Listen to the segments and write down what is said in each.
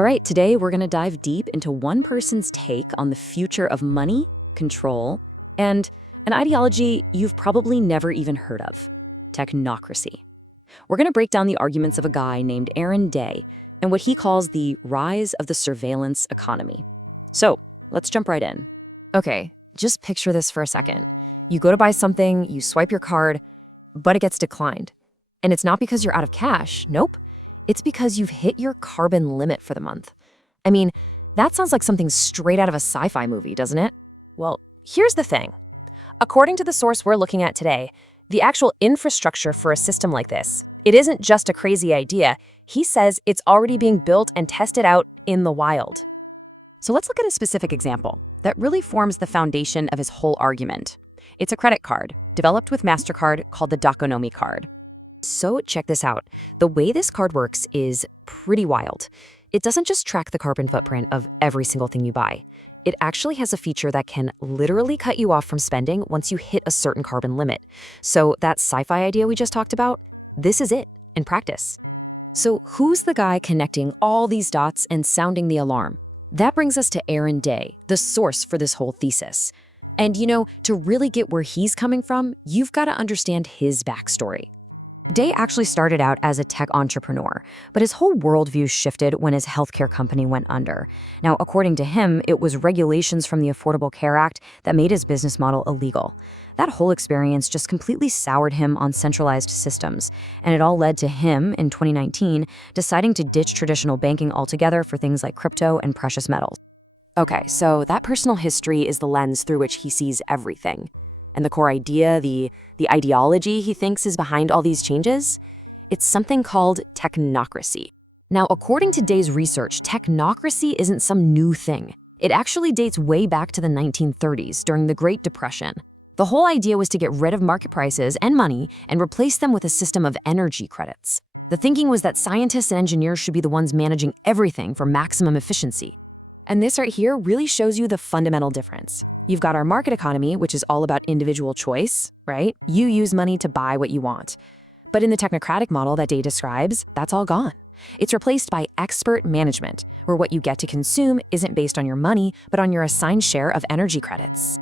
All right, today we're going to dive deep into one person's take on the future of money, control, and an ideology you've probably never even heard of: technocracy. We're going to break down the arguments of a guy named Aaron Day and what he calls the rise of the surveillance economy. So let's jump right in. Okay, just picture this for a second. You go to buy something, you swipe your card, but it gets declined. And it's not because you're out of cash. Nope. It's because you've hit your carbon limit for the month. I mean, that sounds like something straight out of a sci-fi movie, doesn't it? Well, here's the thing. According to the source we're looking at today, the actual infrastructure for a system like this, it isn't just a crazy idea. He says it's already being built and tested out in the wild. So let's look at a specific example that really forms the foundation of his whole argument. It's a credit card developed with MasterCard called the Doconomy card. So check this out. The way this card works is pretty wild. It doesn't just track the carbon footprint of every single thing you buy. It actually has a feature that can literally cut you off from spending once you hit a certain carbon limit. So that sci-fi idea we just talked about, this is it in practice. So who's the guy connecting all these dots and sounding the alarm? That brings us to Aaron Day, the source for this whole thesis. And to really get where he's coming from, you've got to understand his backstory. Day actually started out as a tech entrepreneur, but his whole worldview shifted when his healthcare company went under. Now, according to him, it was regulations from the Affordable Care Act that made his business model illegal. That whole experience just completely soured him on centralized systems, and it all led to him, in 2019, deciding to ditch traditional banking altogether for things like crypto and precious metals. Okay, so that personal history is the lens through which he sees everything. And the core idea, the ideology he thinks is behind all these changes, it's something called technocracy. Now, according to Day's research, technocracy isn't some new thing. It actually dates way back to the 1930s during the Great Depression. The whole idea was to get rid of market prices and money and replace them with a system of energy credits. The thinking was that scientists and engineers should be the ones managing everything for maximum efficiency. And this right here really shows you the fundamental difference. You've got our market economy, which is all about individual choice, right? You use money to buy what you want. But in the technocratic model that Day describes, that's all gone. It's replaced by expert management, where what you get to consume isn't based on your money, but on your assigned share of energy credits.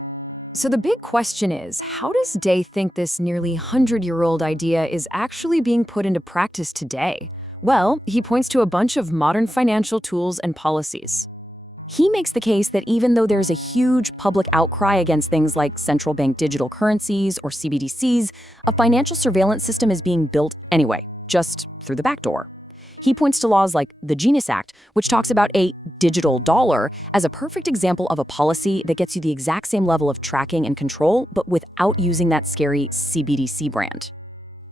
So the big question is, how does Day think this nearly 100-year-old idea is actually being put into practice today? Well, he points to a bunch of modern financial tools and policies. He makes the case that even though there's a huge public outcry against things like Central Bank Digital Currencies or CBDCs, a financial surveillance system is being built anyway, just through the back door. He points to laws like the Genius Act, which talks about a digital dollar as a perfect example of a policy that gets you the exact same level of tracking and control, but without using that scary CBDC brand.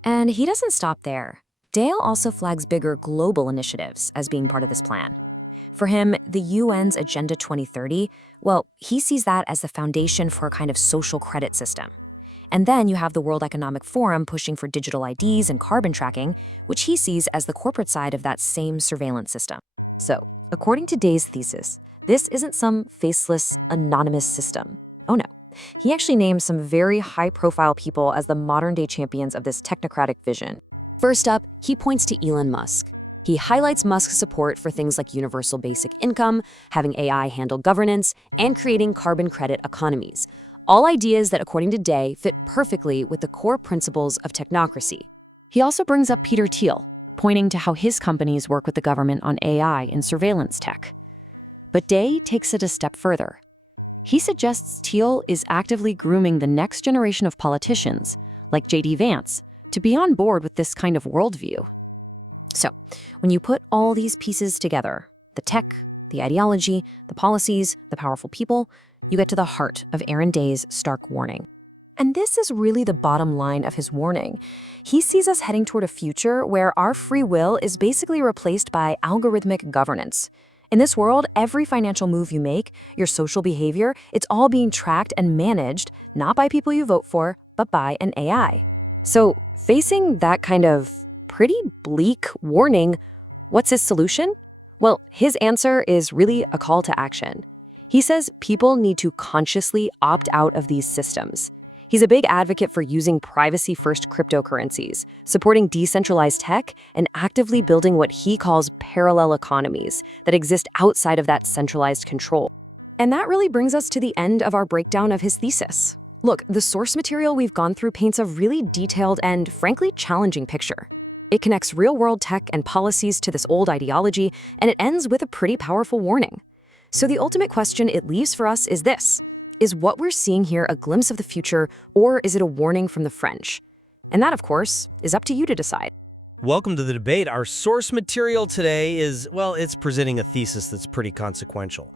And he doesn't stop there. Dale also flags bigger global initiatives as being part of this plan. For him, the UN's Agenda 2030, well, he sees that as the foundation for a kind of social credit system. And then you have the World Economic Forum pushing for digital IDs and carbon tracking, which he sees as the corporate side of that same surveillance system. So, according to Day's thesis, this isn't some faceless, anonymous system. Oh no. He actually names some very high-profile people as the modern-day champions of this technocratic vision. First up, he points to Elon Musk. He highlights Musk's support for things like universal basic income, having AI handle governance, and creating carbon credit economies. All ideas that, according to Day, fit perfectly with the core principles of technocracy. He also brings up Peter Thiel, pointing to how his companies work with the government on AI and surveillance tech. But Day takes it a step further. He suggests Thiel is actively grooming the next generation of politicians, like J.D. Vance, to be on board with this kind of worldview. So, when you put all these pieces together, the tech, the ideology, the policies, the powerful people, you get to the heart of Aaron Day's stark warning. And this is really the bottom line of his warning. He sees us heading toward a future where our free will is basically replaced by algorithmic governance. In this world, every financial move you make, your social behavior, it's all being tracked and managed, not by people you vote for, but by an AI. So, facing that kind of pretty bleak warning, what's his solution? Well, his answer is really a call to action. He says people need to consciously opt out of these systems. He's a big advocate for using privacy-first cryptocurrencies, supporting decentralized tech, and actively building what he calls parallel economies that exist outside of that centralized control. And that really brings us to the end of our breakdown of his thesis. Look, the source material we've gone through paints a really detailed and, frankly, challenging picture. It connects real-world tech and policies to this old ideology, and it ends with a pretty powerful warning. So the ultimate question it leaves for us is this. Is what we're seeing here a glimpse of the future, or is it a warning from the French? And that, of course, is up to you to decide. Welcome to the debate. Our source material today is, well, it's presenting a thesis that's pretty consequential.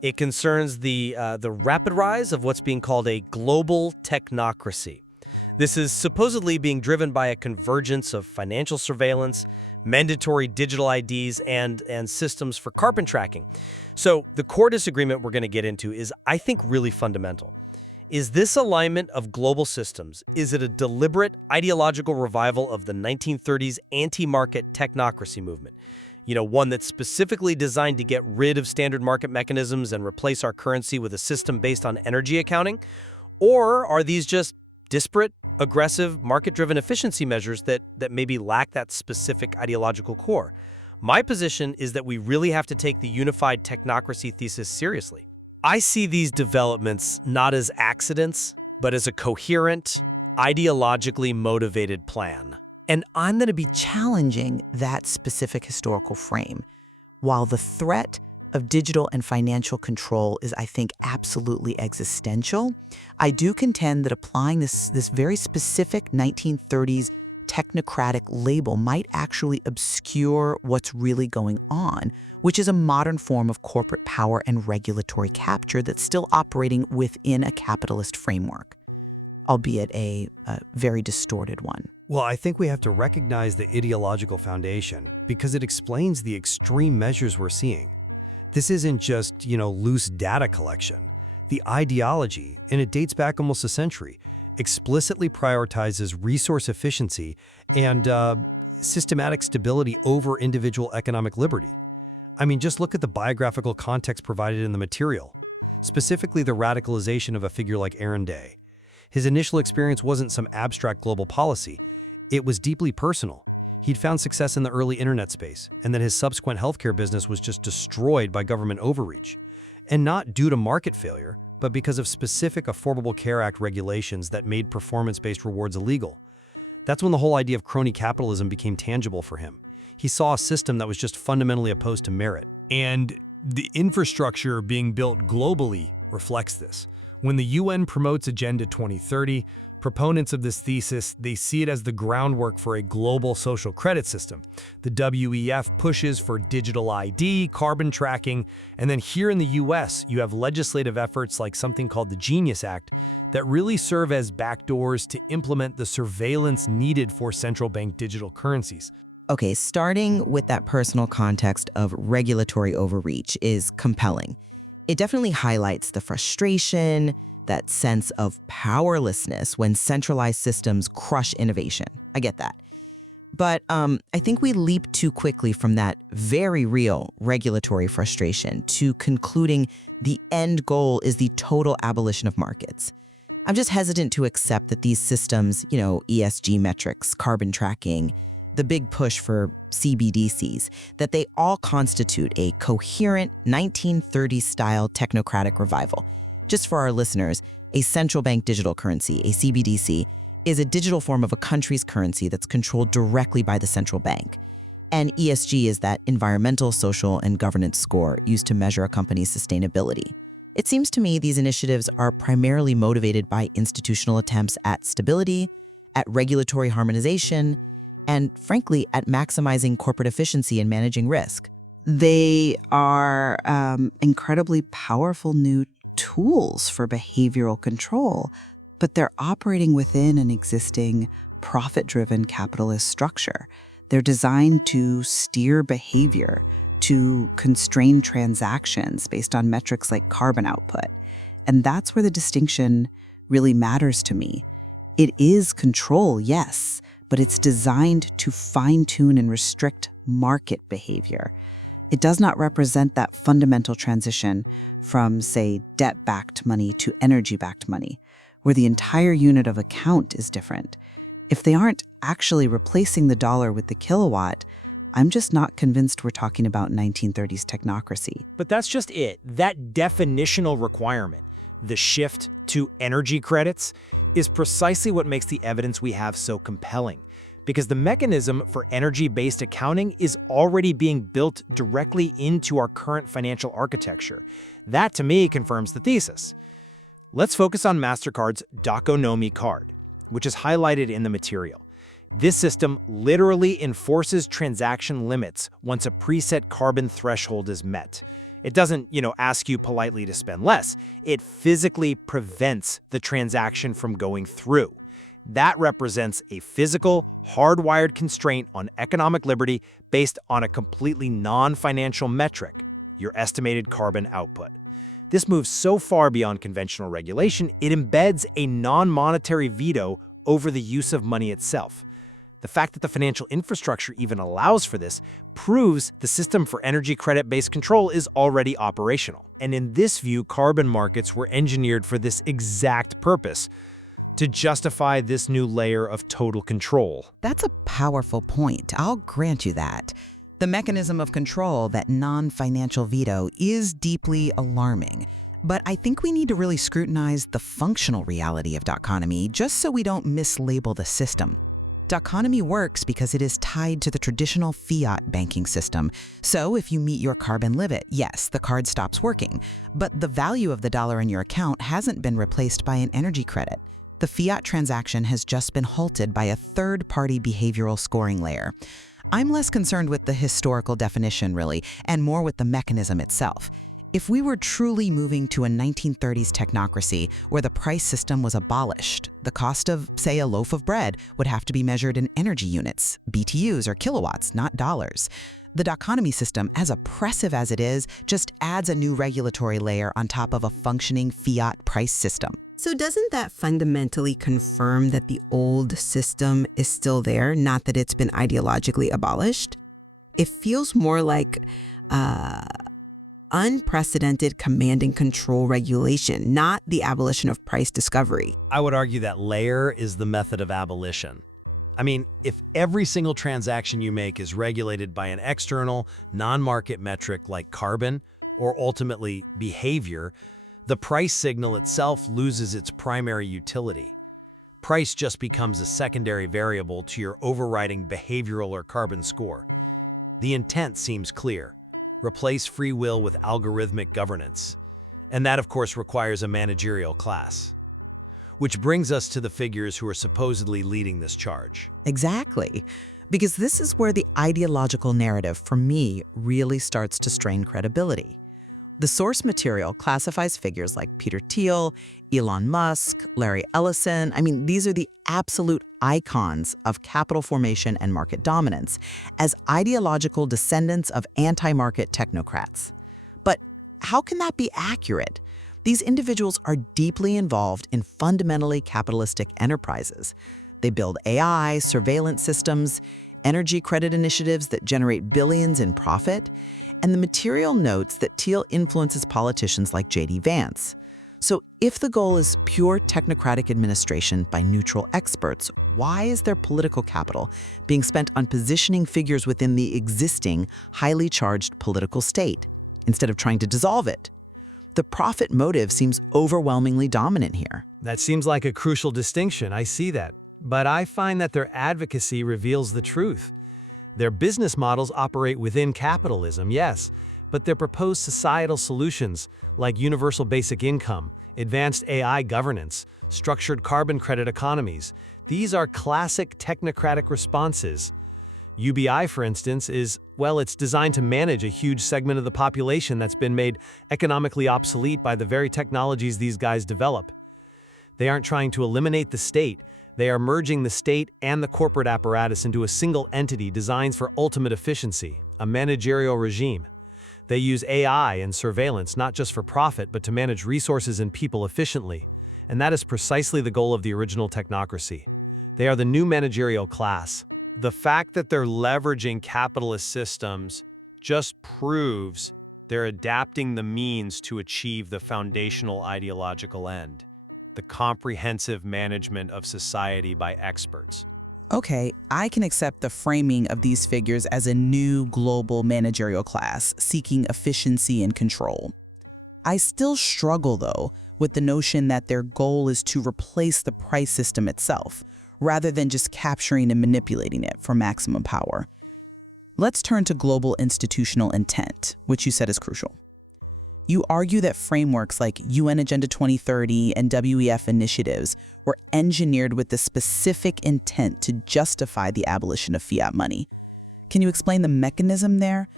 It concerns the rapid rise of what's being called a global technocracy. This is supposedly being driven by a convergence of financial surveillance, mandatory digital IDs, and systems for carbon tracking. So the core disagreement we're going to get into is, I think, really fundamental. Is this alignment of global systems, is it a deliberate ideological revival of the 1930s anti-market technocracy movement? You know, one that's specifically designed to get rid of standard market mechanisms and replace our currency with a system based on energy accounting? Or are these just disparate, aggressive, market-driven efficiency measures that maybe lack that specific ideological core? My position is that we really have to take the unified technocracy thesis seriously. I see these developments not as accidents, but as a coherent, ideologically motivated plan. And I'm going to be challenging that specific historical frame. While the threat of digital and financial control is, I think, absolutely existential, I do contend that applying this very specific 1930s technocratic label might actually obscure what's really going on, which is a modern form of corporate power and regulatory capture that's still operating within a capitalist framework, albeit a very distorted one. Well, I think we have to recognize the ideological foundation because it explains the extreme measures we're seeing. This isn't just, loose data collection. The ideology, and it dates back almost a century, explicitly prioritizes resource efficiency and systematic stability over individual economic liberty. I mean, just look at the biographical context provided in the material, specifically the radicalization of a figure like Aaron Day. His initial experience wasn't some abstract global policy. It was deeply personal. He'd found success in the early internet space, and then his subsequent healthcare business was just destroyed by government overreach. And not due to market failure, but because of specific Affordable Care Act regulations that made performance-based rewards illegal. That's when the whole idea of crony capitalism became tangible for him. He saw a system that was just fundamentally opposed to merit. And the infrastructure being built globally reflects this. When the UN promotes Agenda 2030, proponents of this thesis, they see it as the groundwork for a global social credit system. The WEF pushes for digital ID, carbon tracking, and then here in the US, you have legislative efforts like something called the Genius Act that really serve as backdoors to implement the surveillance needed for central bank digital currencies. Okay, starting with that personal context of regulatory overreach is compelling. It definitely highlights the frustration, that sense of powerlessness when centralized systems crush innovation. I get that. But I think we leap too quickly from that very real regulatory frustration to concluding the end goal is the total abolition of markets. I'm just hesitant to accept that these systems, ESG metrics, carbon tracking, the big push for CBDCs, that they all constitute a coherent 1930s-style technocratic revival. Just for our listeners, a central bank digital currency, a CBDC, is a digital form of a country's currency that's controlled directly by the central bank. And ESG is that environmental, social, and governance score used to measure a company's sustainability. It seems to me these initiatives are primarily motivated by institutional attempts at stability, at regulatory harmonization, and frankly, at maximizing corporate efficiency and managing risk. They are incredibly powerful new tools for behavioral control, but they're operating within an existing profit-driven capitalist structure. They're designed to steer behavior, to constrain transactions based on metrics like carbon output. And that's where the distinction really matters to me. It is control, yes, but it's designed to fine-tune and restrict market behavior. It does not represent that fundamental transition from, say, debt-backed money to energy-backed money, where the entire unit of account is different. If they aren't actually replacing the dollar with the kilowatt, I'm just not convinced we're talking about 1930s technocracy. But that's just it. That definitional requirement, the shift to energy credits, is precisely what makes the evidence we have so compelling. Because the mechanism for energy-based accounting is already being built directly into our current financial architecture. That, to me, confirms the thesis. Let's focus on MasterCard's Doconomy card, which is highlighted in the material. This system literally enforces transaction limits once a preset carbon threshold is met. It doesn't, ask you politely to spend less. It physically prevents the transaction from going through. That represents a physical, hardwired constraint on economic liberty based on a completely non-financial metric, your estimated carbon output. This moves so far beyond conventional regulation, it embeds a non-monetary veto over the use of money itself. The fact that the financial infrastructure even allows for this proves the system for energy credit-based control is already operational. And in this view, carbon markets were engineered for this exact purpose, to justify this new layer of total control. That's a powerful point. I'll grant you that. The mechanism of control, that non-financial veto, is deeply alarming. But I think we need to really scrutinize the functional reality of Doconomy just so we don't mislabel the system. Doconomy works because it is tied to the traditional fiat banking system. So if you meet your carbon limit, yes, the card stops working. But the value of the dollar in your account hasn't been replaced by an energy credit. The fiat transaction has just been halted by a third-party behavioral scoring layer. I'm less concerned with the historical definition, really, and more with the mechanism itself. If we were truly moving to a 1930s technocracy where the price system was abolished, the cost of, say, a loaf of bread would have to be measured in energy units, BTUs or kilowatts, not dollars. The Doconomy system, as oppressive as it is, just adds a new regulatory layer on top of a functioning fiat price system. So doesn't that fundamentally confirm that the old system is still there, not that it's been ideologically abolished? It feels more like unprecedented command and control regulation, not the abolition of price discovery. I would argue that layer is the method of abolition. I mean, if every single transaction you make is regulated by an external, non-market metric like carbon, or ultimately behavior, the price signal itself loses its primary utility. Price just becomes a secondary variable to your overriding behavioral or carbon score. The intent seems clear. Replace free will with algorithmic governance. And that, of course, requires a managerial class. Which brings us to the figures who are supposedly leading this charge. Exactly. Because this is where the ideological narrative, for me, really starts to strain credibility. The source material classifies figures like Peter Thiel, Elon Musk, Larry Ellison. These are the absolute icons of capital formation and market dominance as ideological descendants of anti-market technocrats. But how can that be accurate? These individuals are deeply involved in fundamentally capitalistic enterprises. They build AI, surveillance systems, energy credit initiatives that generate billions in profit, and the material notes that Thiel influences politicians like J.D. Vance. So if the goal is pure technocratic administration by neutral experts, why is their political capital being spent on positioning figures within the existing, highly charged political state, instead of trying to dissolve it? The profit motive seems overwhelmingly dominant here. That seems like a crucial distinction. I see that. But I find that their advocacy reveals the truth. Their business models operate within capitalism, yes, but their proposed societal solutions, like universal basic income, advanced AI governance, structured carbon credit economies, these are classic technocratic responses. UBI, for instance, it's designed to manage a huge segment of the population that's been made economically obsolete by the very technologies these guys develop. They aren't trying to eliminate the state. They are merging the state and the corporate apparatus into a single entity designed for ultimate efficiency, a managerial regime. They use AI and surveillance not just for profit, but to manage resources and people efficiently. And that is precisely the goal of the original technocracy. They are the new managerial class. The fact that they're leveraging capitalist systems just proves they're adapting the means to achieve the foundational ideological end. the comprehensive management of society by experts. Okay, I can accept the framing of these figures as a new global managerial class seeking efficiency and control. I still struggle, though, with the notion that their goal is to replace the price system itself, rather than just capturing and manipulating it for maximum power. Let's turn to global institutional intent, which you said is crucial. You argue that frameworks like UN Agenda 2030 and WEF initiatives were engineered with the specific intent to justify the abolition of fiat money. Can you explain the mechanism there?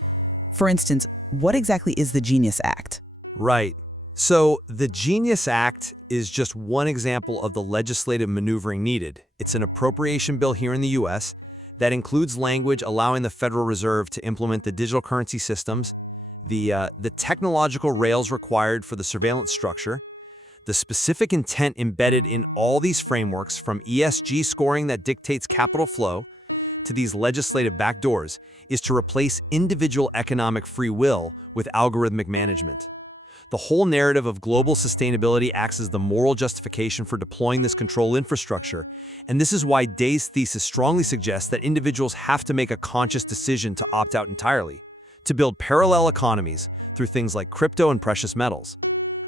For instance, what exactly is the Genius Act? Right. So the Genius Act is just one example of the legislative maneuvering needed. It's an appropriation bill here in the U.S. that includes language allowing the Federal Reserve to implement the digital currency systems, the technological rails required for the surveillance structure, the specific intent embedded in all these frameworks, from ESG scoring that dictates capital flow to these legislative backdoors, is to replace individual economic free will with algorithmic management. The whole narrative of global sustainability acts as the moral justification for deploying this control infrastructure, and this is why Day's thesis strongly suggests that individuals have to make a conscious decision to opt out entirely, to build parallel economies through things like crypto and precious metals.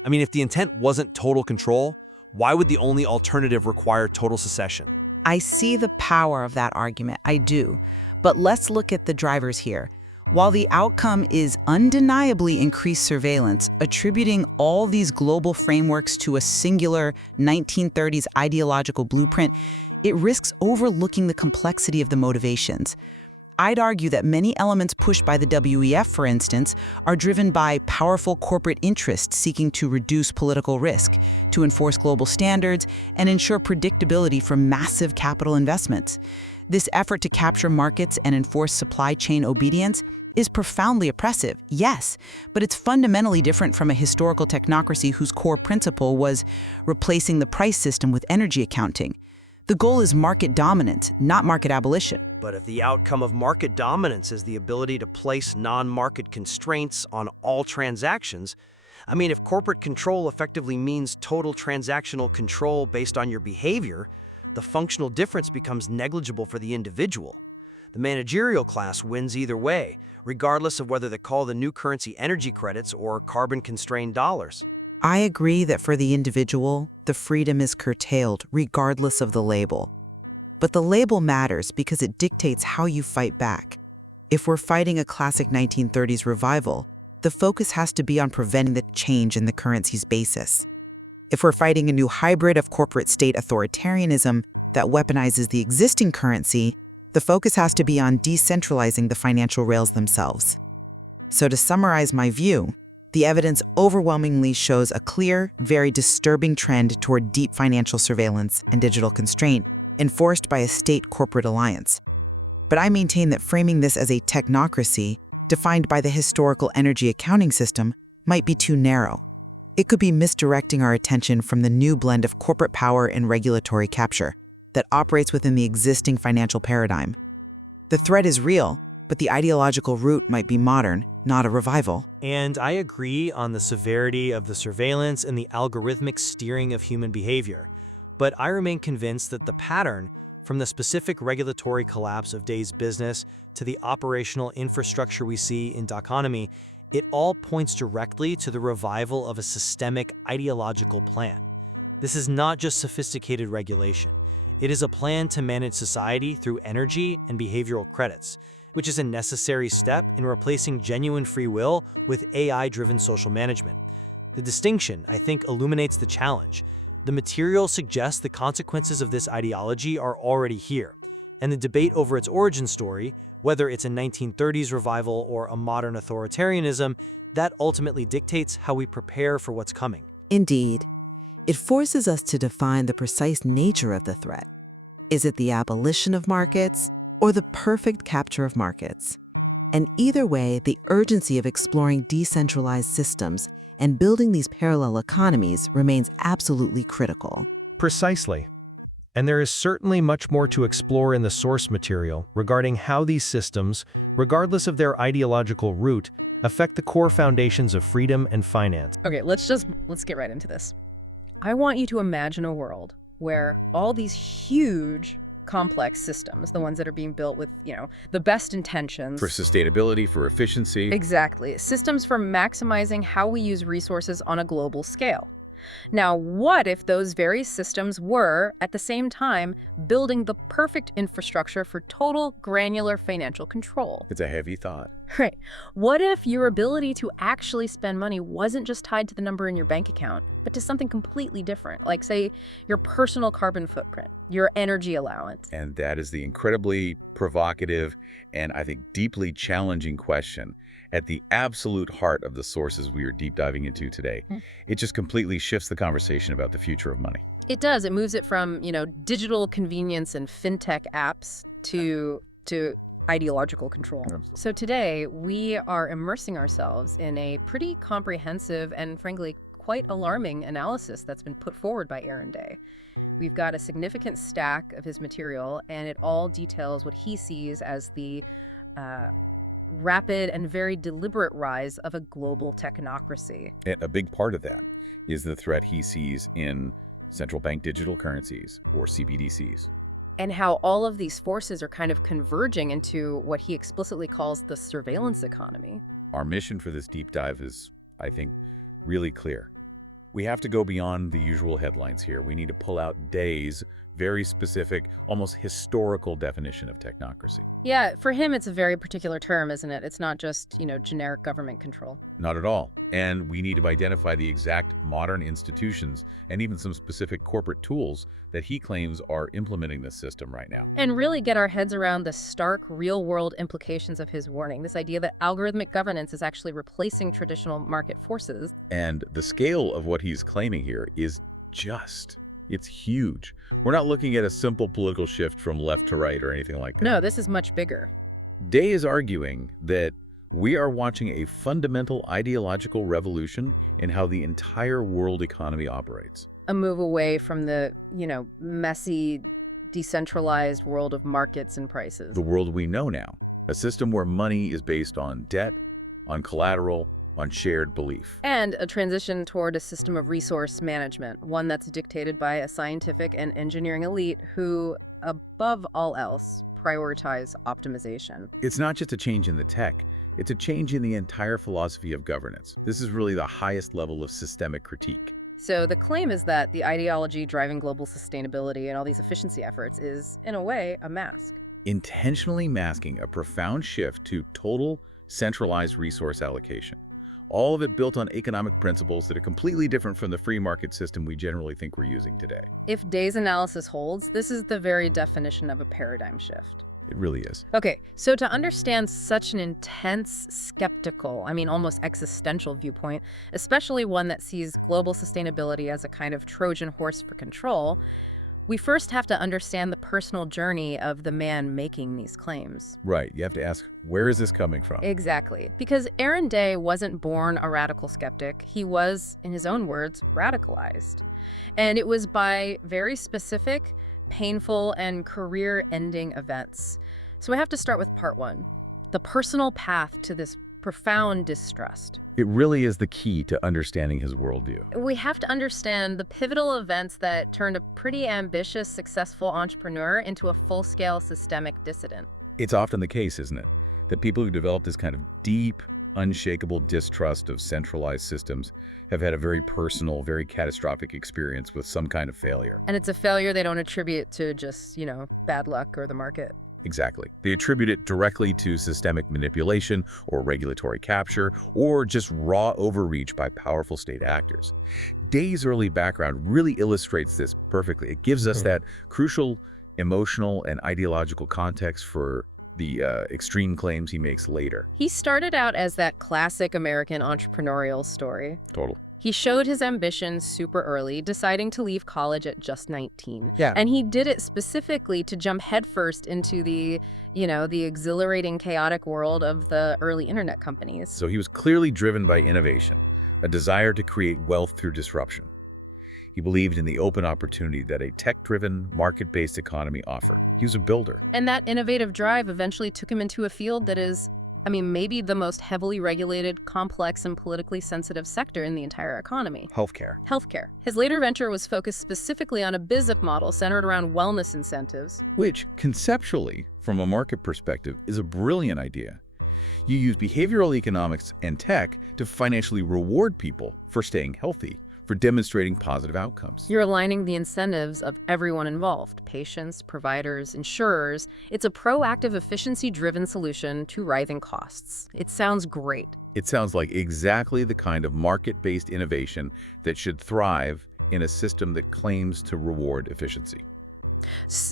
I mean, if the intent wasn't total control, why would the only alternative require total secession? I see the power of that argument, I do. But let's look at the drivers here. While the outcome is undeniably increased surveillance, attributing all these global frameworks to a singular 1930s ideological blueprint, it risks overlooking the complexity of the motivations. I'd argue that many elements pushed by the WEF, for instance, are driven by powerful corporate interests seeking to reduce political risk, to enforce global standards, and ensure predictability for massive capital investments. This effort to capture markets and enforce supply chain obedience is profoundly oppressive, yes, but it's fundamentally different from a historical technocracy whose core principle was replacing the price system with energy accounting. The goal is market dominance, not market abolition. But if the outcome of market dominance is the ability to place non-market constraints on all transactions, I mean, if corporate control effectively means total transactional control based on your behavior, the functional difference becomes negligible for the individual. The managerial class wins either way, regardless of whether they call the new currency energy credits or carbon-constrained dollars. I agree that for the individual, the freedom is curtailed regardless of the label. But the label matters because it dictates how you fight back. If we're fighting a classic 1930s revival, the focus has to be on preventing the change in the currency's basis. If we're fighting a new hybrid of corporate state authoritarianism that weaponizes the existing currency, the focus has to be on decentralizing the financial rails themselves. So to summarize my view, the evidence overwhelmingly shows a clear, very disturbing trend toward deep financial surveillance and digital constraint enforced by a state-corporate alliance. But I maintain that framing this as a technocracy, defined by the historical energy accounting system, might be too narrow. It could be misdirecting our attention from the new blend of corporate power and regulatory capture that operates within the existing financial paradigm. The threat is real, but the ideological root might be modern, not a revival. And I agree on the severity of the surveillance and the algorithmic steering of human behavior. But I remain convinced that the pattern, from the specific regulatory collapse of Day's business to the operational infrastructure we see in economy, it all points directly to the revival of a systemic ideological plan. This is not just sophisticated regulation. It is a plan to manage society through energy and behavioral credits, which is a necessary step in replacing genuine free will with AI-driven social management. The distinction, I think, illuminates the challenge. The material suggests the consequences of this ideology are already here, and the debate over its origin story, whether it's a 1930s revival or a modern authoritarianism, that ultimately dictates how we prepare for what's coming. Indeed, it forces us to define the precise nature of the threat. Is it the abolition of markets or the perfect capture of markets? And either way, the urgency of exploring decentralized systems and building these parallel economies remains absolutely critical. Precisely. And there is certainly much more to explore in the source material regarding how these systems, regardless of their ideological root, affect the core foundations of freedom and finance. Okay, let's get right into this. I want you to imagine a world where all these huge, complex systems, the ones that are being built with, the best intentions. For sustainability, for efficiency. Exactly. Systems for maximizing how we use resources on a global scale. Now, what if those very systems were, at the same time, building the perfect infrastructure for total granular financial control? It's a heavy thought. Right. What if your ability to actually spend money wasn't just tied to the number in your bank account, but to something completely different, like, say, your personal carbon footprint, your energy allowance? And that is the incredibly provocative and, I think, deeply challenging question at the absolute heart of the sources we are deep diving into today. It just completely shifts the conversation about the future of money. It does. It moves it from, digital convenience and fintech apps to ideological control. Absolutely. So today, we are immersing ourselves in a pretty comprehensive and, frankly, quite alarming analysis that's been put forward by Aaron Day. We've got a significant stack of his material, and it all details what he sees as the rapid and very deliberate rise of a global technocracy. And a big part of that is the threat he sees in central bank digital currencies, or CBDCs. And how all of these forces are kind of converging into what he explicitly calls the surveillance economy. Our mission for this deep dive is, I think, really clear. We have to go beyond the usual headlines here. We need to pull out Day's very specific, almost historical definition of technocracy. Yeah, for him, it's a very particular term, isn't it? It's not just, generic government control. Not at all. And we need to identify the exact modern institutions and even some specific corporate tools that he claims are implementing this system right now. And really get our heads around the stark real-world implications of his warning, this idea that algorithmic governance is actually replacing traditional market forces. And the scale of what he's claiming here is it's huge. We're not looking at a simple political shift from left to right or anything like that. No, this is much bigger. Day is arguing that we are watching a fundamental ideological revolution in how the entire world economy operates. A move away from the, messy, decentralized world of markets and prices. The world we know now, a system where money is based on debt, on collateral, on shared belief. And a transition toward a system of resource management, one that's dictated by a scientific and engineering elite who, above all else, prioritize optimization. It's not just a change in the tech. It's a change in the entire philosophy of governance. This is really the highest level of systemic critique. So the claim is that the ideology driving global sustainability and all these efficiency efforts is, in a way, a mask. Intentionally masking a profound shift to total centralized resource allocation. All of it built on economic principles that are completely different from the free market system we generally think we're using today. If Day's analysis holds, this is the very definition of a paradigm shift. It really is. Okay, so to understand such an intense, skeptical, almost existential viewpoint, especially one that sees global sustainability as a kind of Trojan horse for control, we first have to understand the personal journey of the man making these claims. Right. You have to ask, where is this coming from? Exactly. Because Aaron Day wasn't born a radical skeptic. He was, in his own words, radicalized. And it was by very specific, painful, and career-ending events. So we have to start with part one, the personal path to this profound distrust. It really is the key to understanding his worldview. We have to understand the pivotal events that turned a pretty ambitious, successful entrepreneur into a full-scale systemic dissident. It's often the case, isn't it, that people who develop this kind of deep, unshakable distrust of centralized systems have had a very personal, very catastrophic experience with some kind of failure. And it's a failure they don't attribute to just, bad luck or the market. Exactly. They attribute it directly to systemic manipulation or regulatory capture or just raw overreach by powerful state actors. Day's early background really illustrates this perfectly. It gives us that crucial emotional and ideological context for the extreme claims he makes later. He started out as that classic American entrepreneurial story. Total. He showed his ambitions super early, deciding to leave college at just 19. Yeah. And he did it specifically to jump headfirst into the exhilarating, chaotic world of the early internet companies. So he was clearly driven by innovation, a desire to create wealth through disruption. He believed in the open opportunity that a tech-driven, market-based economy offered. He was a builder. And that innovative drive eventually took him into a field that is I mean, maybe the most heavily regulated, complex, and politically sensitive sector in the entire economy. Healthcare. Healthcare. His later venture was focused specifically on a business model centered around wellness incentives. Which, conceptually, from a market perspective, is a brilliant idea. You use behavioral economics and tech to financially reward people for staying healthy, for demonstrating positive outcomes. You're aligning the incentives of everyone involved, patients, providers, insurers. It's a proactive, efficiency-driven solution to rising costs. It sounds great. It sounds like exactly the kind of market-based innovation that should thrive in a system that claims to reward efficiency.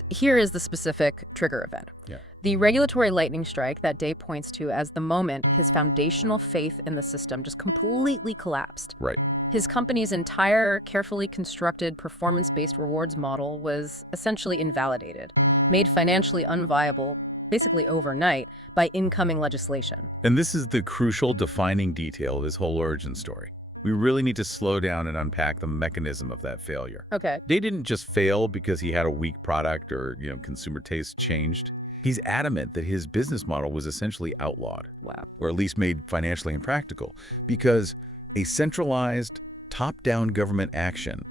Here is the specific trigger event. Yeah. The regulatory lightning strike that Day points to as the moment his foundational faith in the system just completely collapsed. Right. His company's entire carefully constructed performance-based rewards model was essentially invalidated, made financially unviable, basically overnight, by incoming legislation. And this is the crucial defining detail of this whole origin story. We really need to slow down and unpack the mechanism of that failure. Okay. Day didn't just fail because he had a weak product or, consumer tastes changed. He's adamant that his business model was essentially outlawed. Wow. Or at least made financially impractical, because a centralized, top-down government action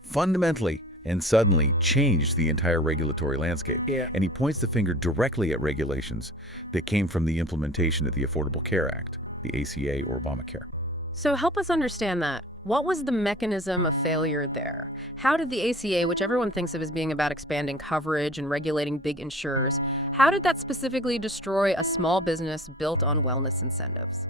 fundamentally and suddenly changed the entire regulatory landscape. Yeah. And he points the finger directly at regulations that came from the implementation of the Affordable Care Act, the ACA or Obamacare. So help us understand that. What was the mechanism of failure there? How did the ACA, which everyone thinks of as being about expanding coverage and regulating big insurers, how did that specifically destroy a small business built on wellness incentives?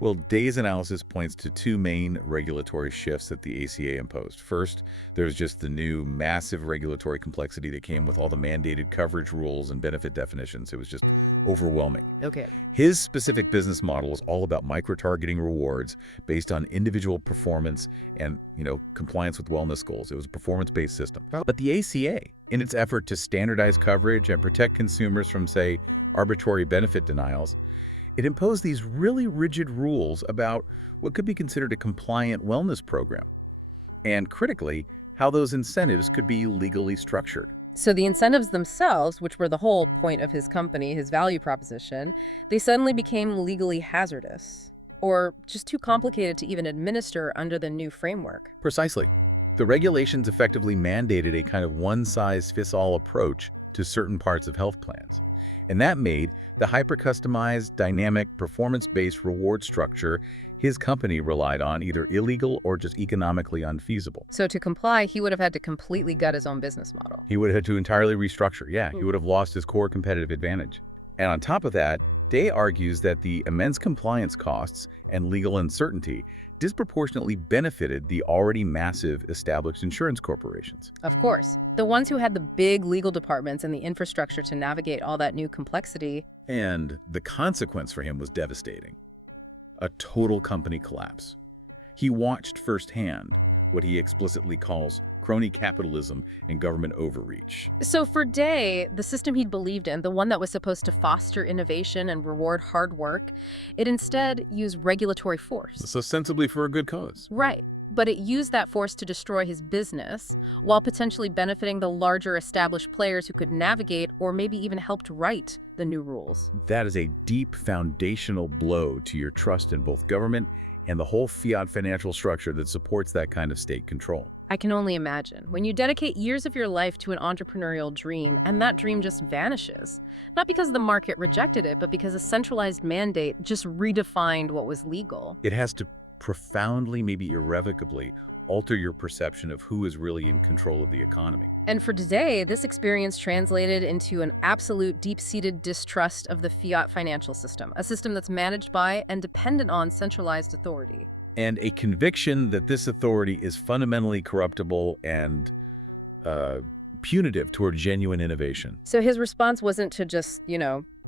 Well, Day's analysis points to two main regulatory shifts that the ACA imposed. First, there's just the new massive regulatory complexity that came with all the mandated coverage rules and benefit definitions. It was just overwhelming. Okay. His specific business model is all about micro-targeting rewards based on individual performance and, compliance with wellness goals. It was a performance-based system. But the ACA, in its effort to standardize coverage and protect consumers from, say, arbitrary benefit denials, it imposed these really rigid rules about what could be considered a compliant wellness program. And critically, how those incentives could be legally structured. So the incentives themselves, which were the whole point of his company, his value proposition, they suddenly became legally hazardous, or just too complicated to even administer under the new framework. Precisely. The regulations effectively mandated a kind of one-size-fits-all approach to certain parts of health plans. And that made the hyper-customized, dynamic, performance-based reward structure his company relied on either illegal or just economically unfeasible. So to comply, he would have had to completely gut his own business model. He would have had to entirely restructure. Yeah, he would have lost his core competitive advantage. And on top of that, Day argues that the immense compliance costs and legal uncertainty disproportionately benefited the already massive established insurance corporations. Of course. The ones who had the big legal departments and the infrastructure to navigate all that new complexity. And the consequence for him was devastating. A total company collapse. He watched firsthand what he explicitly calls crony capitalism and government overreach. So for Day, the system he'd believed in, the one that was supposed to foster innovation and reward hard work, it instead used regulatory force. So sensibly for a good cause. Right. But it used that force to destroy his business while potentially benefiting the larger established players who could navigate or maybe even helped write the new rules. That is a deep foundational blow to your trust in both government and the whole fiat financial structure that supports that kind of state control. I can only imagine. When you dedicate years of your life to an entrepreneurial dream and that dream just vanishes, not because the market rejected it, but because a centralized mandate just redefined what was legal. It has to profoundly, maybe irrevocably, alter your perception of who is really in control of the economy. And for today, this experience translated into an absolute deep-seated distrust of the fiat financial system, a system that's managed by and dependent on centralized authority. And a conviction that this authority is fundamentally corruptible and punitive toward genuine innovation. So his response wasn't to just,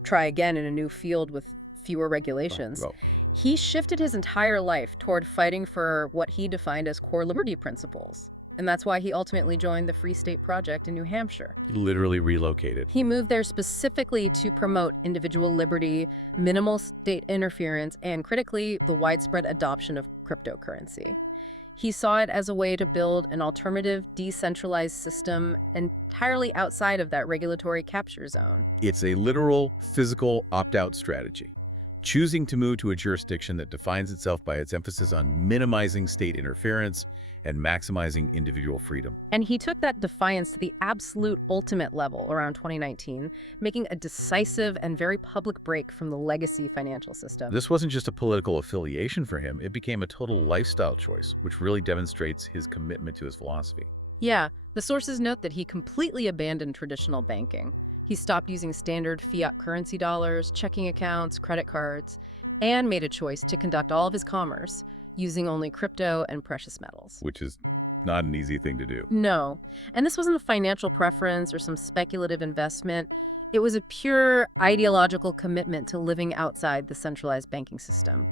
try again in a new field with fewer regulations. Well, He shifted his entire life toward fighting for what he defined as core liberty principles. And that's why he ultimately joined the Free State Project in New Hampshire. he literally relocated. He moved there specifically to promote individual liberty, minimal state interference, and critically, the widespread adoption of cryptocurrency. He saw it as a way to build an alternative, decentralized system entirely outside of that regulatory capture zone. It's a literal, physical opt-out strategy. choosing to move to a jurisdiction that defines itself by its emphasis on minimizing state interference and maximizing individual freedom. And he took that defiance to the absolute ultimate level around 2019, making a decisive and very public break from the legacy financial system. This wasn't just a political affiliation for him, it became a total lifestyle choice, which really demonstrates his commitment to his philosophy. Yeah, the sources note that he completely abandoned traditional banking. He stopped using standard fiat currency dollars, checking accounts, credit cards, and made a choice to conduct all of his commerce using only crypto and precious metals. Which is not an easy thing to do. No. And this wasn't a financial preference or some speculative investment. It was a pure ideological commitment to living outside the centralized banking system.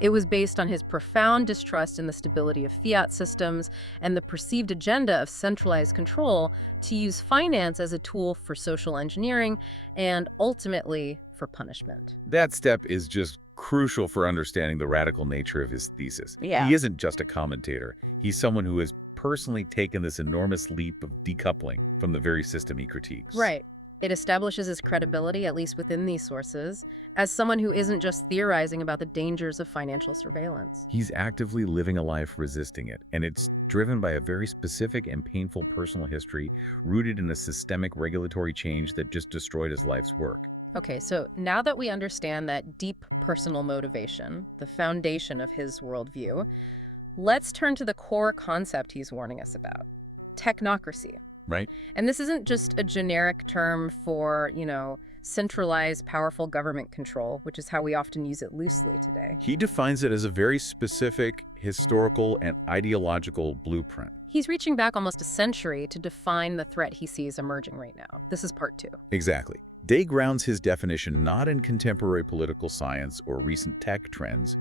It was based on his profound distrust in the stability of fiat systems and the perceived agenda of centralized control to use finance as a tool for social engineering and ultimately for punishment. That step is just crucial for understanding the radical nature of his thesis. Yeah. He isn't just a commentator. He's someone who has personally taken this enormous leap of decoupling from the very system he critiques. Right. It establishes his credibility, at least within these sources, as someone who isn't just theorizing about the dangers of financial surveillance. He's actively living a life resisting it, and it's driven by a very specific and painful personal history rooted in a systemic regulatory change that just destroyed his life's work. Okay, so now that we understand that deep personal motivation, the foundation of his worldview, let's turn to the core concept he's warning us about: technocracy. Right? And this isn't just a generic term for, centralized, powerful government control, which is how we often use it loosely today. He defines it as a very specific historical and ideological blueprint. He's reaching back almost a century to define the threat he sees emerging right now. This is part 2. Exactly. Day grounds his definition not in contemporary political science or recent tech trends,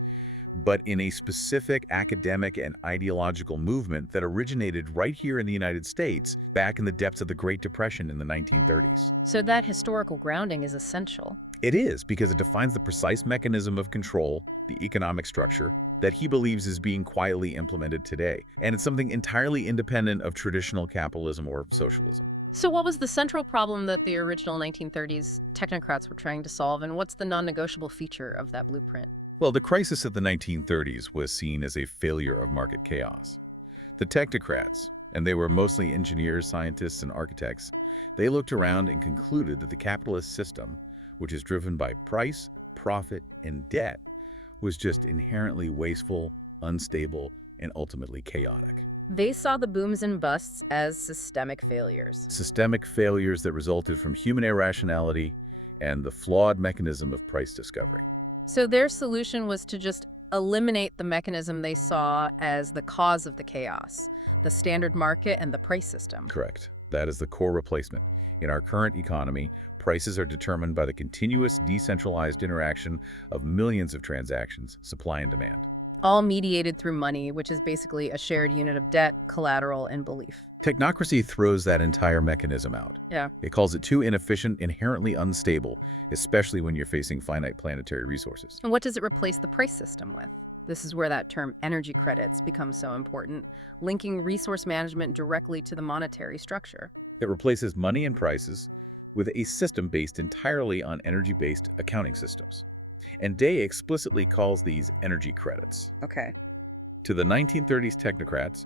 but in a specific academic and ideological movement that originated right here in the United States back in the depths of the Great Depression in the 1930s. So that historical grounding is essential. It is, because it defines the precise mechanism of control, the economic structure, that he believes is being quietly implemented today. And it's something entirely independent of traditional capitalism or socialism. So what was the central problem that the original 1930s technocrats were trying to solve, and what's the non-negotiable feature of that blueprint? Well, the crisis of the 1930s was seen as a failure of market chaos. The technocrats, and they were mostly engineers, scientists, and architects, they looked around and concluded that the capitalist system, which is driven by price, profit, and debt, was just inherently wasteful, unstable, and ultimately chaotic. They saw the booms and busts as systemic failures. Systemic failures that resulted from human irrationality and the flawed mechanism of price discovery. So their solution was to just eliminate the mechanism they saw as the cause of the chaos, the standard market and the price system. Correct. That is the core replacement. In our current economy, prices are determined by the continuous decentralized interaction of millions of transactions, supply and demand. All mediated through money, which is basically a shared unit of debt, collateral, and belief. Technocracy throws that entire mechanism out. Yeah. It calls it too inefficient, inherently unstable, especially when you're facing finite planetary resources. And what does it replace the price system with? This is where that term energy credits becomes so important, linking resource management directly to the monetary structure. It replaces money and prices with a system based entirely on energy-based accounting systems. And Day explicitly calls these energy credits. Okay. To the 1930s technocrats,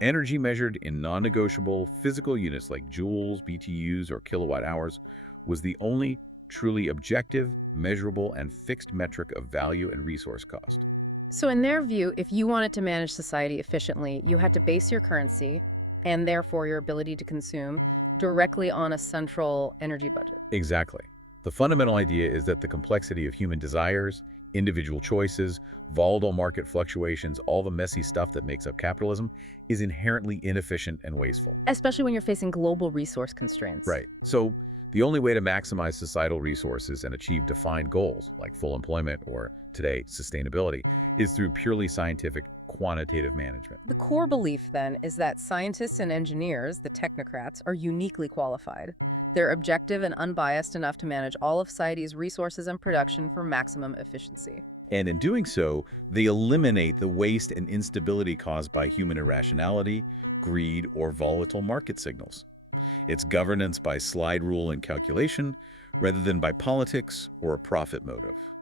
energy measured in non-negotiable physical units like joules, BTUs, or kilowatt hours was the only truly objective, measurable, and fixed metric of value and resource cost. So in their view, if you wanted to manage society efficiently, you had to base your currency, and therefore your ability to consume, directly on a central energy budget. Exactly. The fundamental idea is that the complexity of human desires, individual choices, volatile market fluctuations, all the messy stuff that makes up capitalism, is inherently inefficient and wasteful. Especially when you're facing global resource constraints. Right. So the only way to maximize societal resources and achieve defined goals, like full employment or, today, sustainability, is through purely scientific, quantitative management. The core belief, then, is that scientists and engineers, the technocrats, are uniquely qualified. They're objective and unbiased enough to manage all of society's resources and production for maximum efficiency. And in doing so, they eliminate the waste and instability caused by human irrationality, greed, or volatile market signals. It's governance by slide rule and calculation, rather than by politics or a profit motive.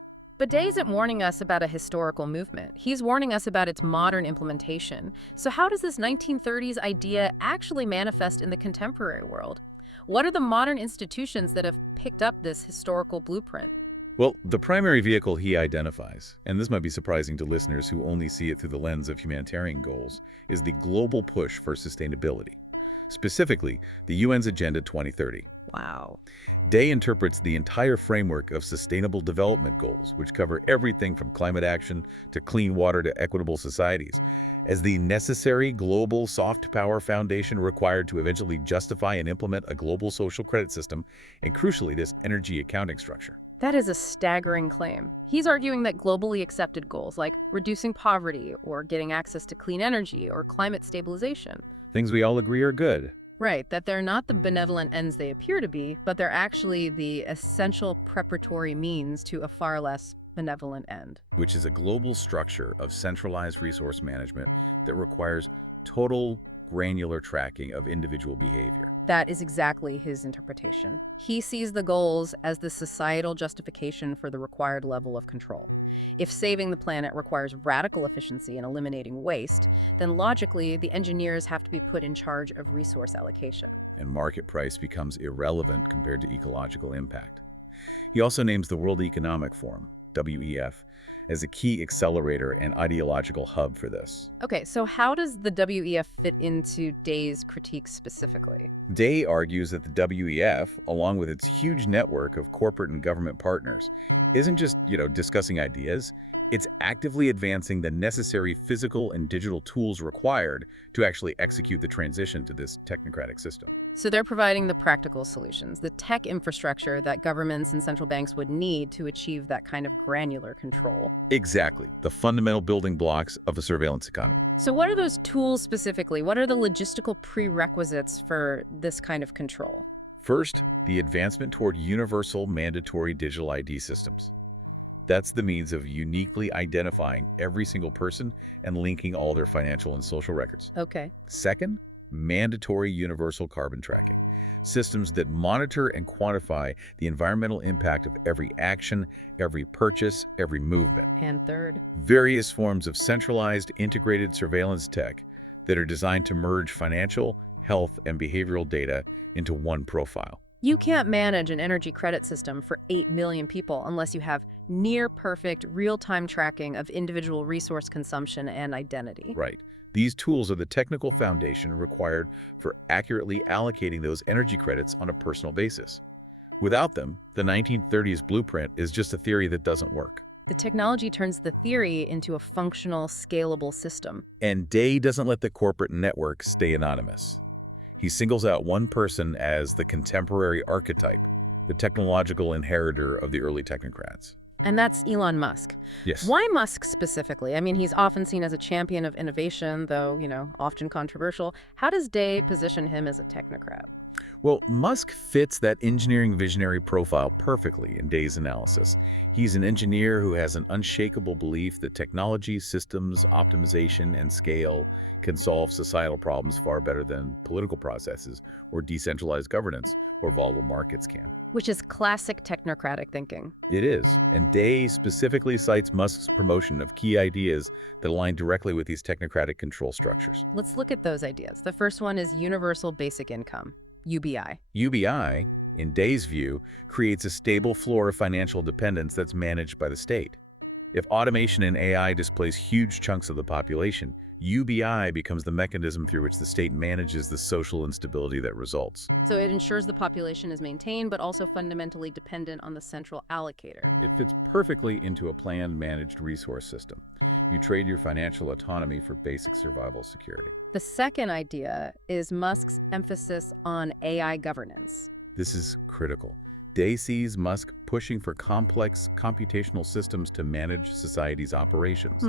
But Day isn't warning us about a historical movement. He's warning us about its modern implementation. So how does this 1930s idea actually manifest in the contemporary world? What are the modern institutions that have picked up this historical blueprint? Well, the primary vehicle he identifies, and this might be surprising to listeners who only see it through the lens of humanitarian goals, is the global push for sustainability. Specifically, the UN's Agenda 2030. Wow. Day interprets the entire framework of Sustainable Development Goals, which cover everything from climate action to clean water to equitable societies, as the necessary global soft power foundation required to eventually justify and implement a global social credit system, and crucially, this energy accounting structure. That is a staggering claim. He's arguing that globally accepted goals like reducing poverty or getting access to clean energy or climate stabilization. Things we all agree are good. Right, that they're not the benevolent ends they appear to be, but they're actually the essential preparatory means to a far less benevolent end. Which is a global structure of centralized resource management that requires total granular tracking of individual behavior. That is exactly his interpretation. He sees the goals as the societal justification for the required level of control. If saving the planet requires radical efficiency in eliminating waste, then logically the engineers have to be put in charge of resource allocation. And market price becomes irrelevant compared to ecological impact. He also names the World Economic Forum, WEF, as a key accelerator and ideological hub for this. Okay, so how does the WEF fit into Day's critique specifically? Day argues that the WEF, along with its huge network of corporate and government partners, isn't just, discussing ideas. It's actively advancing the necessary physical and digital tools required to actually execute the transition to this technocratic system. So they're providing the practical solutions, the tech infrastructure that governments and central banks would need to achieve that kind of granular control. Exactly. The fundamental building blocks of a surveillance economy. So what are those tools specifically? What are the logistical prerequisites for this kind of control? First, the advancement toward universal mandatory digital ID systems. That's the means of uniquely identifying every single person and linking all their financial and social records. Okay. Second, mandatory universal carbon tracking. Systems that monitor and quantify the environmental impact of every action, every purchase, every movement. And third, various forms of centralized integrated surveillance tech that are designed to merge financial, health, and behavioral data into one profile. you can't manage an energy credit system for 8 million people unless you have near-perfect real-time tracking of individual resource consumption and identity. Right. These tools are the technical foundation required for accurately allocating those energy credits on a personal basis. Without them, the 1930s blueprint is just a theory that doesn't work. The technology turns the theory into a functional, scalable system. And Day doesn't let the corporate network stay anonymous. He singles out one person as the contemporary archetype, the technological inheritor of the early technocrats. And that's Elon Musk. Yes. Why Musk specifically? I mean, he's often seen as a champion of innovation, though, often controversial. How does Day position him as a technocrat? Well, Musk fits that engineering visionary profile perfectly in Day's analysis. He's an engineer who has an unshakable belief that technology, systems, optimization, and scale can solve societal problems far better than political processes or decentralized governance or volatile markets can. Which is classic technocratic thinking. It is, and Day specifically cites Musk's promotion of key ideas that align directly with these technocratic control structures. Let's look at those ideas. The first one is universal basic income, UBI. UBI, in Day's view, creates a stable floor of financial dependence that's managed by the state. If automation and AI displace huge chunks of the population, UBI becomes the mechanism through which the state manages the social instability that results. So it ensures the population is maintained, but also fundamentally dependent on the central allocator. It fits perfectly into a planned, managed resource system. You trade your financial autonomy for basic survival security. The second idea is Musk's emphasis on AI governance. This is critical. Day sees Musk pushing for complex computational systems to manage society's operations.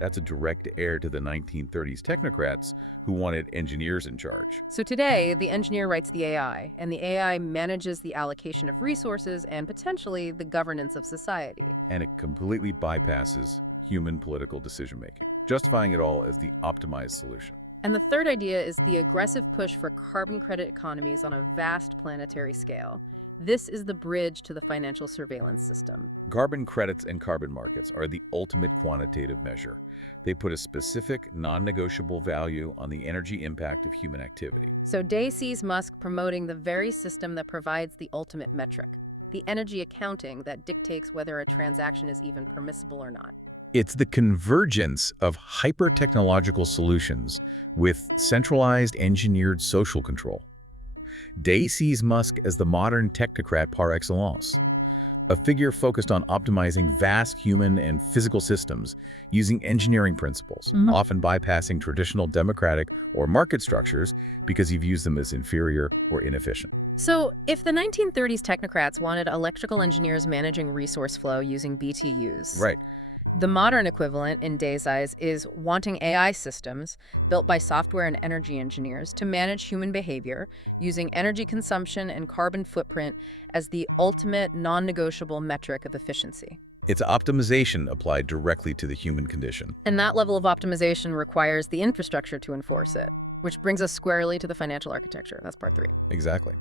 That's a direct heir to the 1930s technocrats who wanted engineers in charge. So today, the engineer writes the AI, and the AI manages the allocation of resources and potentially the governance of society. And it completely bypasses human political decision-making, justifying it all as the optimized solution. And the third idea is the aggressive push for carbon credit economies on a vast planetary scale. This is the bridge to the financial surveillance system. Carbon credits and carbon markets are the ultimate quantitative measure. They put a specific, non-negotiable value on the energy impact of human activity. So Day sees Musk promoting the very system that provides the ultimate metric, the energy accounting that dictates whether a transaction is even permissible or not. It's the convergence of hyper-technological solutions with centralized engineered social control. Day sees Musk as the modern technocrat par excellence, a figure focused on optimizing vast human and physical systems using engineering principles, often bypassing traditional democratic or market structures because he views them as inferior or inefficient. So if the 1930s technocrats wanted electrical engineers managing resource flow using BTUs, Right. the modern equivalent in Day's eyes is wanting AI systems built by software and energy engineers to manage human behavior using energy consumption and carbon footprint as the ultimate non-negotiable metric of efficiency. It's optimization applied directly to the human condition. And that level of optimization requires the infrastructure to enforce it, which brings us squarely to the financial architecture. That's part 3. Exactly.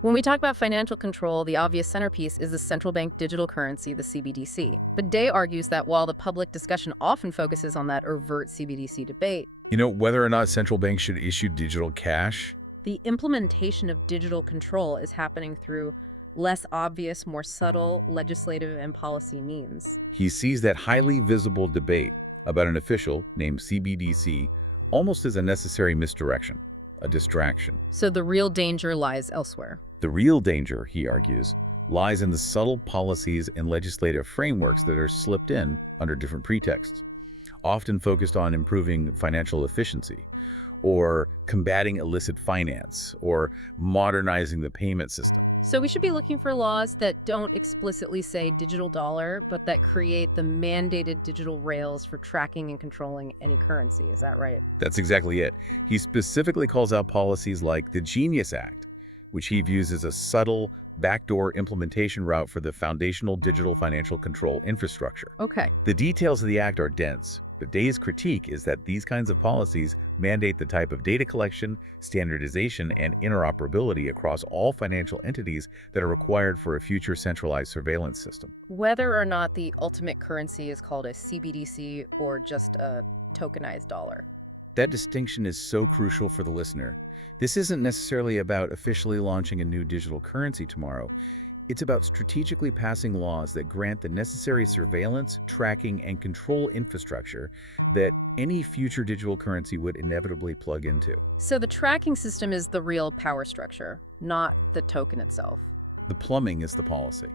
When we talk about financial control, the obvious centerpiece is the Central Bank Digital Currency, the CBDC. But Day argues that while the public discussion often focuses on that overt CBDC debate, Whether or not central banks should issue digital cash, the implementation of digital control is happening through less obvious, more subtle legislative and policy means. he sees that highly visible debate about an official named CBDC almost as a necessary misdirection, a distraction. So the real danger lies elsewhere. The real danger, he argues, lies in the subtle policies and legislative frameworks that are slipped in under different pretexts, often focused on improving financial efficiency, or combating illicit finance, or modernizing the payment system. So we should be looking for laws that don't explicitly say digital dollar, but that create the mandated digital rails for tracking and controlling any currency. Is that right? That's exactly it. He specifically calls out policies like the Genius Act, which he views as a subtle, backdoor implementation route for the foundational digital financial control infrastructure. Okay. The details of the act are dense, but Day's critique is that these kinds of policies mandate the type of data collection, standardization, and interoperability across all financial entities that are required for a future centralized surveillance system. Whether or not the ultimate currency is called a CBDC or just a tokenized dollar. That distinction is so crucial for the listener. This isn't necessarily about officially launching a new digital currency tomorrow. It's about strategically passing laws that grant the necessary surveillance, tracking, and control infrastructure that any future digital currency would inevitably plug into. So the tracking system is the real power structure, not the token itself. The plumbing is the policy.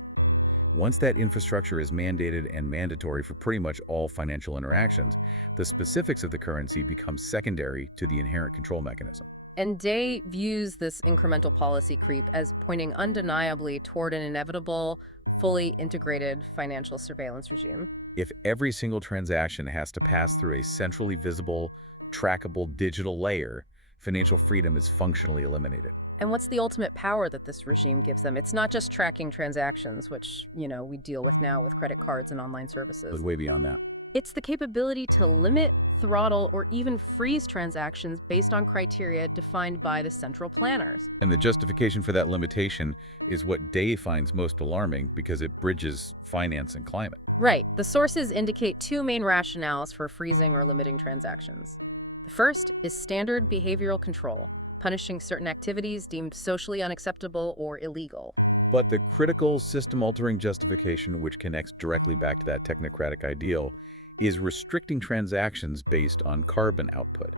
Once that infrastructure is mandated and mandatory for pretty much all financial interactions, the specifics of the currency become secondary to the inherent control mechanism. And Day views this incremental policy creep as pointing undeniably toward an inevitable, fully integrated financial surveillance regime. If every single transaction has to pass through a centrally visible, trackable digital layer, financial freedom is functionally eliminated. And what's the ultimate power that this regime gives them? It's not just tracking transactions, which, we deal with now with credit cards and online services. But way beyond that. It's the capability to limit, throttle, or even freeze transactions based on criteria defined by the central planners. And the justification for that limitation is what Day finds most alarming because it bridges finance and climate. Right. The sources indicate 2 main rationales for freezing or limiting transactions. The first is standard behavioral control, punishing certain activities deemed socially unacceptable or illegal. But the critical system-altering justification, which connects directly back to that technocratic ideal, is restricting transactions based on carbon output,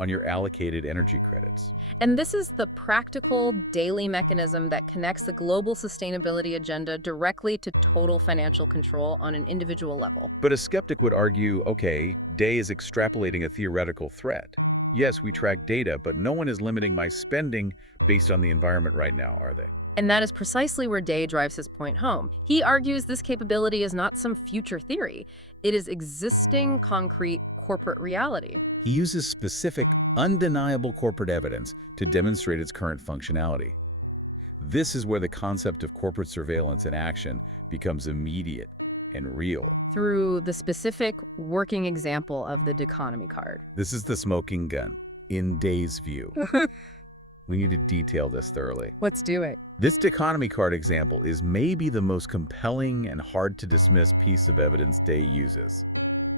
on your allocated energy credits. And this is the practical daily mechanism that connects the global sustainability agenda directly to total financial control on an individual level. But a skeptic would argue, okay, Day is extrapolating a theoretical threat. Yes, we track data, but no one is limiting my spending based on the environment right now, are they? And that is precisely where Day drives his point home. He argues this capability is not some future theory. It is existing, concrete corporate reality. He uses specific, undeniable corporate evidence to demonstrate its current functionality. This is where the concept of corporate surveillance in action becomes immediate and real. Through the specific working example of the economy card. This is the smoking gun, in Day's view. We need to detail this thoroughly. Let's do it. This economy card example is maybe the most compelling and hard-to-dismiss piece of evidence Day uses.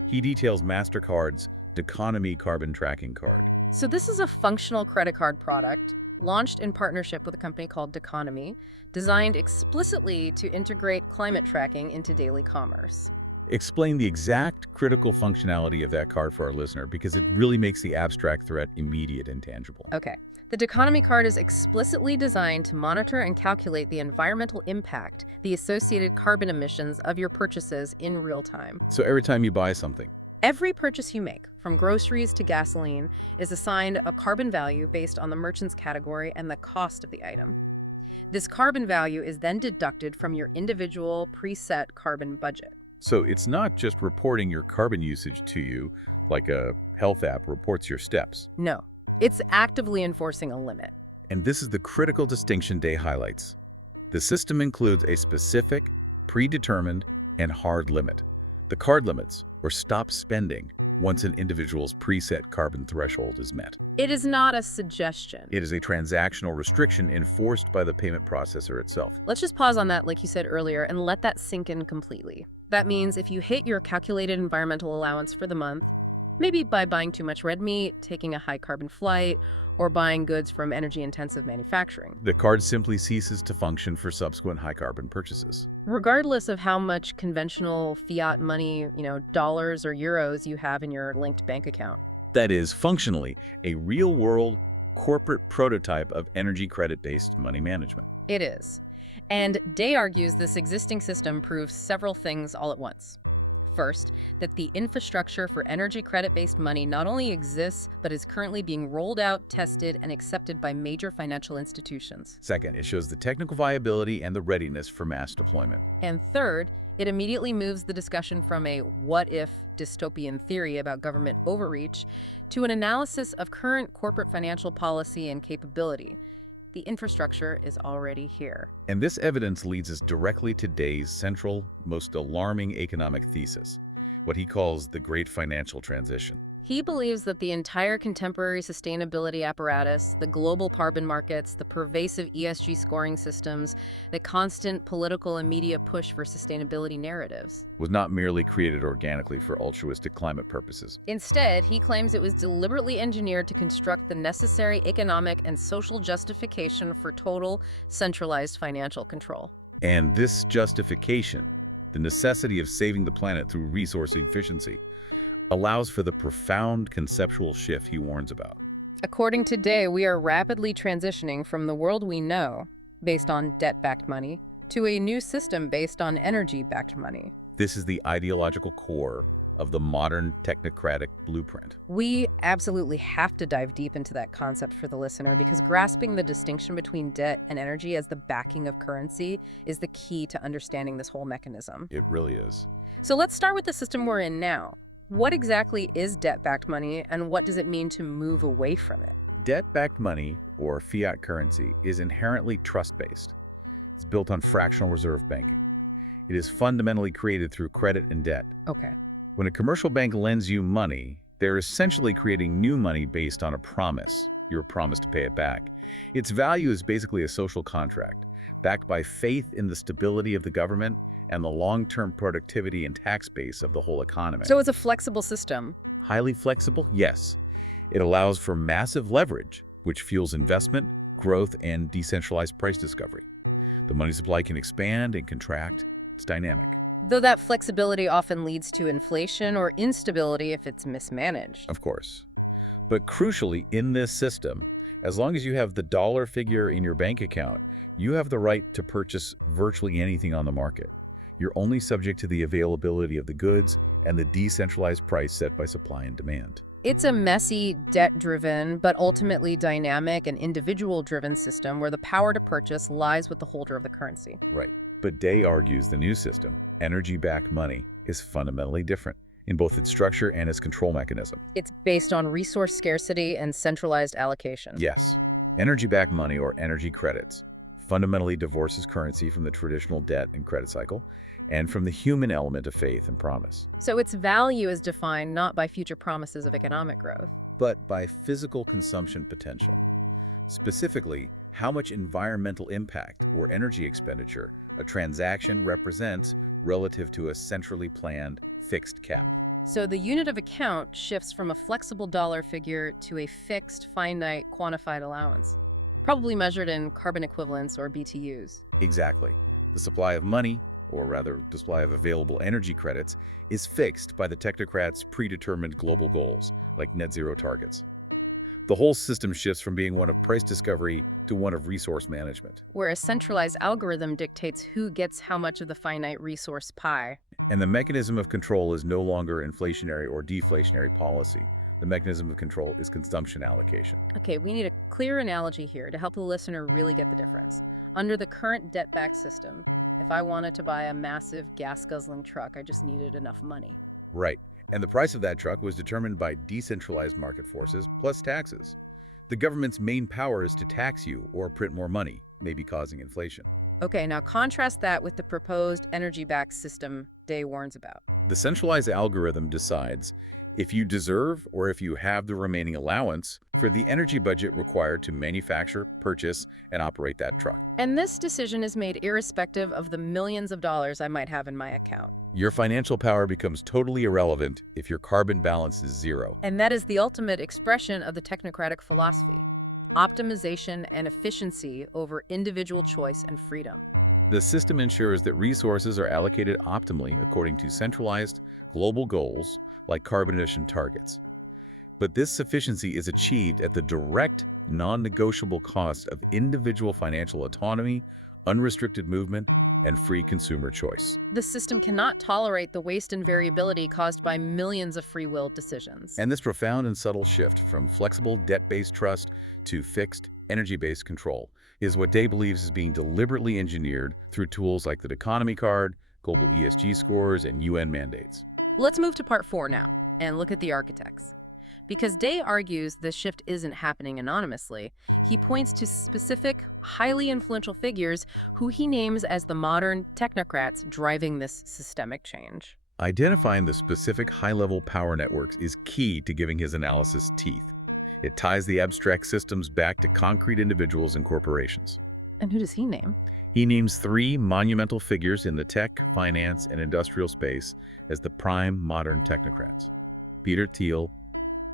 He details MasterCard's economy carbon tracking card. So this is a functional credit card product launched in partnership with a company called Economy, designed explicitly to integrate climate tracking into daily commerce. Explain the exact critical functionality of that card for our listener, because it really makes the abstract threat immediate and tangible. Okay. The Economy card is explicitly designed to monitor and calculate the environmental impact, the associated carbon emissions of your purchases in real time. So every time you buy something, Every purchase you make, from groceries to gasoline, is assigned a carbon value based on the merchant's category and the cost of the item. This carbon value is then deducted from your individual preset carbon budget. so it's not just reporting your carbon usage to you, like a health app reports your steps. No, it's actively enforcing a limit. And this is the critical distinction Day highlights. The system includes a specific, predetermined, and hard limit. The card limits, or stop spending, once an individual's preset carbon threshold is met. It is not a suggestion. It is a transactional restriction enforced by the payment processor itself. Let's just pause on that, like you said earlier, and let that sink in completely. That means if you hit your calculated environmental allowance for the month, maybe by buying too much red meat, taking a high carbon flight, or buying goods from energy-intensive manufacturing, The card simply ceases to function for subsequent high carbon purchases. regardless of how much conventional fiat money, dollars or euros you have in your linked bank account. That is, functionally, a real-world corporate prototype of energy credit-based money management. It is. And Day argues this existing system proves several things all at once. First, that the infrastructure for energy credit-based money not only exists, but is currently being rolled out, tested, and accepted by major financial institutions. Second, it shows the technical viability and the readiness for mass deployment. And third, it immediately moves the discussion from a what-if dystopian theory about government overreach to an analysis of current corporate financial policy and capability. The infrastructure is already here. And this evidence leads us directly to Day's central, most alarming economic thesis, what he calls the Great Financial Transition. He believes that the entire contemporary sustainability apparatus, the global carbon markets, the pervasive ESG scoring systems, the constant political and media push for sustainability narratives. Was not merely created organically for altruistic climate purposes. Instead, he claims it was deliberately engineered to construct the necessary economic and social justification for total, centralized financial control. And this justification, the necessity of saving the planet through resource efficiency, allows for the profound conceptual shift he warns about. According to Day, we are rapidly transitioning from the world we know, based on debt-backed money, to a new system based on energy-backed money. This is the ideological core of the modern technocratic blueprint. We absolutely have to dive deep into that concept for the listener, because grasping the distinction between debt and energy as the backing of currency is the key to understanding this whole mechanism. It really is. So let's start with the system we're in now. What exactly is debt-backed money, and what does it mean to move away from it? Debt-backed money, or fiat currency, is inherently trust-based. It's built on fractional reserve banking. It is fundamentally created through credit and debt. Okay. When a commercial bank lends you money, they're essentially creating new money based on a promise, your promise to pay it back. Its value is basically a social contract, backed by faith in the stability of the government and the long-term productivity and tax base of the whole economy. So it's a flexible system. Highly flexible? Yes. It allows for massive leverage, which fuels investment, growth, and decentralized price discovery. The money supply can expand and contract. It's dynamic. Though that flexibility often leads to inflation or instability if it's mismanaged. Of course. But crucially, in this system, as long as you have the dollar figure in your bank account, you have the right to purchase virtually anything on the market. You're only subject to the availability of the goods and the decentralized price set by supply and demand. It's a messy, debt-driven, but ultimately dynamic and individual-driven system where the power to purchase lies with the holder of the currency. Right. But Day argues the new system, energy-backed money, is fundamentally different in both its structure and its control mechanism. It's based on resource scarcity and centralized allocation. Yes. Energy-backed money, or energy credits, fundamentally divorces currency from the traditional debt and credit cycle and from the human element of faith and promise. So its value is defined not by future promises of economic growth. But by physical consumption potential. Specifically, how much environmental impact or energy expenditure a transaction represents relative to a centrally planned fixed cap. So the unit of account shifts from a flexible dollar figure to a fixed, finite, quantified allowance, probably measured in carbon equivalents or BTUs. Exactly. The supply of money, or rather the supply of available energy credits, is fixed by the technocrats' predetermined global goals, like net zero targets. The whole system shifts from being one of price discovery to one of resource management. Where a centralized algorithm dictates who gets how much of the finite resource pie. And the mechanism of control is no longer inflationary or deflationary policy. The mechanism of control is consumption allocation. Okay, we need a clear analogy here to help the listener really get the difference. Under the current debt-backed system, if I wanted to buy a massive gas-guzzling truck, I just needed enough money. Right. And the price of that truck was determined by decentralized market forces plus taxes. The government's main power is to tax you or print more money, maybe causing inflation. Okay, now contrast that with the proposed energy-backed system Day warns about. The centralized algorithm decides if you deserve or if you have the remaining allowance for the energy budget required to manufacture, purchase, and operate that truck. And this decision is made irrespective of the millions of dollars I might have in my account. Your financial power becomes totally irrelevant if your carbon balance is zero. And that is the ultimate expression of the technocratic philosophy: optimization and efficiency over individual choice and freedom. The system ensures that resources are allocated optimally according to centralized global goals like carbon emission targets. But this sufficiency is achieved at the direct, non-negotiable cost of individual financial autonomy, unrestricted movement, and free consumer choice. The system cannot tolerate the waste and variability caused by millions of free-will decisions. And this profound and subtle shift from flexible debt-based trust to fixed energy-based control is what Day believes is being deliberately engineered through tools like the economy card, global ESG scores, and UN mandates. Let's move to part 4 now and look at the architects. Because Day argues this shift isn't happening anonymously, he points to specific, highly influential figures who he names as the modern technocrats driving this systemic change. Identifying the specific high-level power networks is key to giving his analysis teeth. It ties the abstract systems back to concrete individuals and corporations. And who does he name? He names 3 monumental figures in the tech, finance, and industrial space as the prime modern technocrats: Peter Thiel,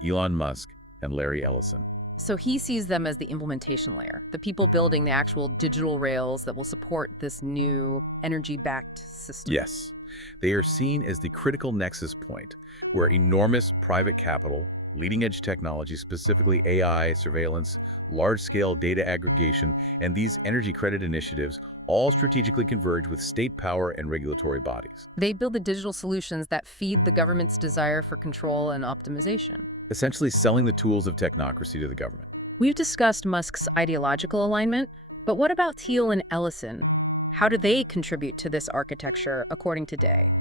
Elon Musk, and Larry Ellison. So he sees them as the implementation layer, the people building the actual digital rails that will support this new energy-backed system. Yes, they are seen as the critical nexus point where enormous private capital, leading-edge technology, specifically AI, surveillance, large-scale data aggregation, and these energy credit initiatives all strategically converge with state power and regulatory bodies. They build the digital solutions that feed the government's desire for control and optimization. Essentially selling the tools of technocracy to the government. We've discussed Musk's ideological alignment, but what about Thiel and Ellison? How do they contribute to this architecture, according to Day?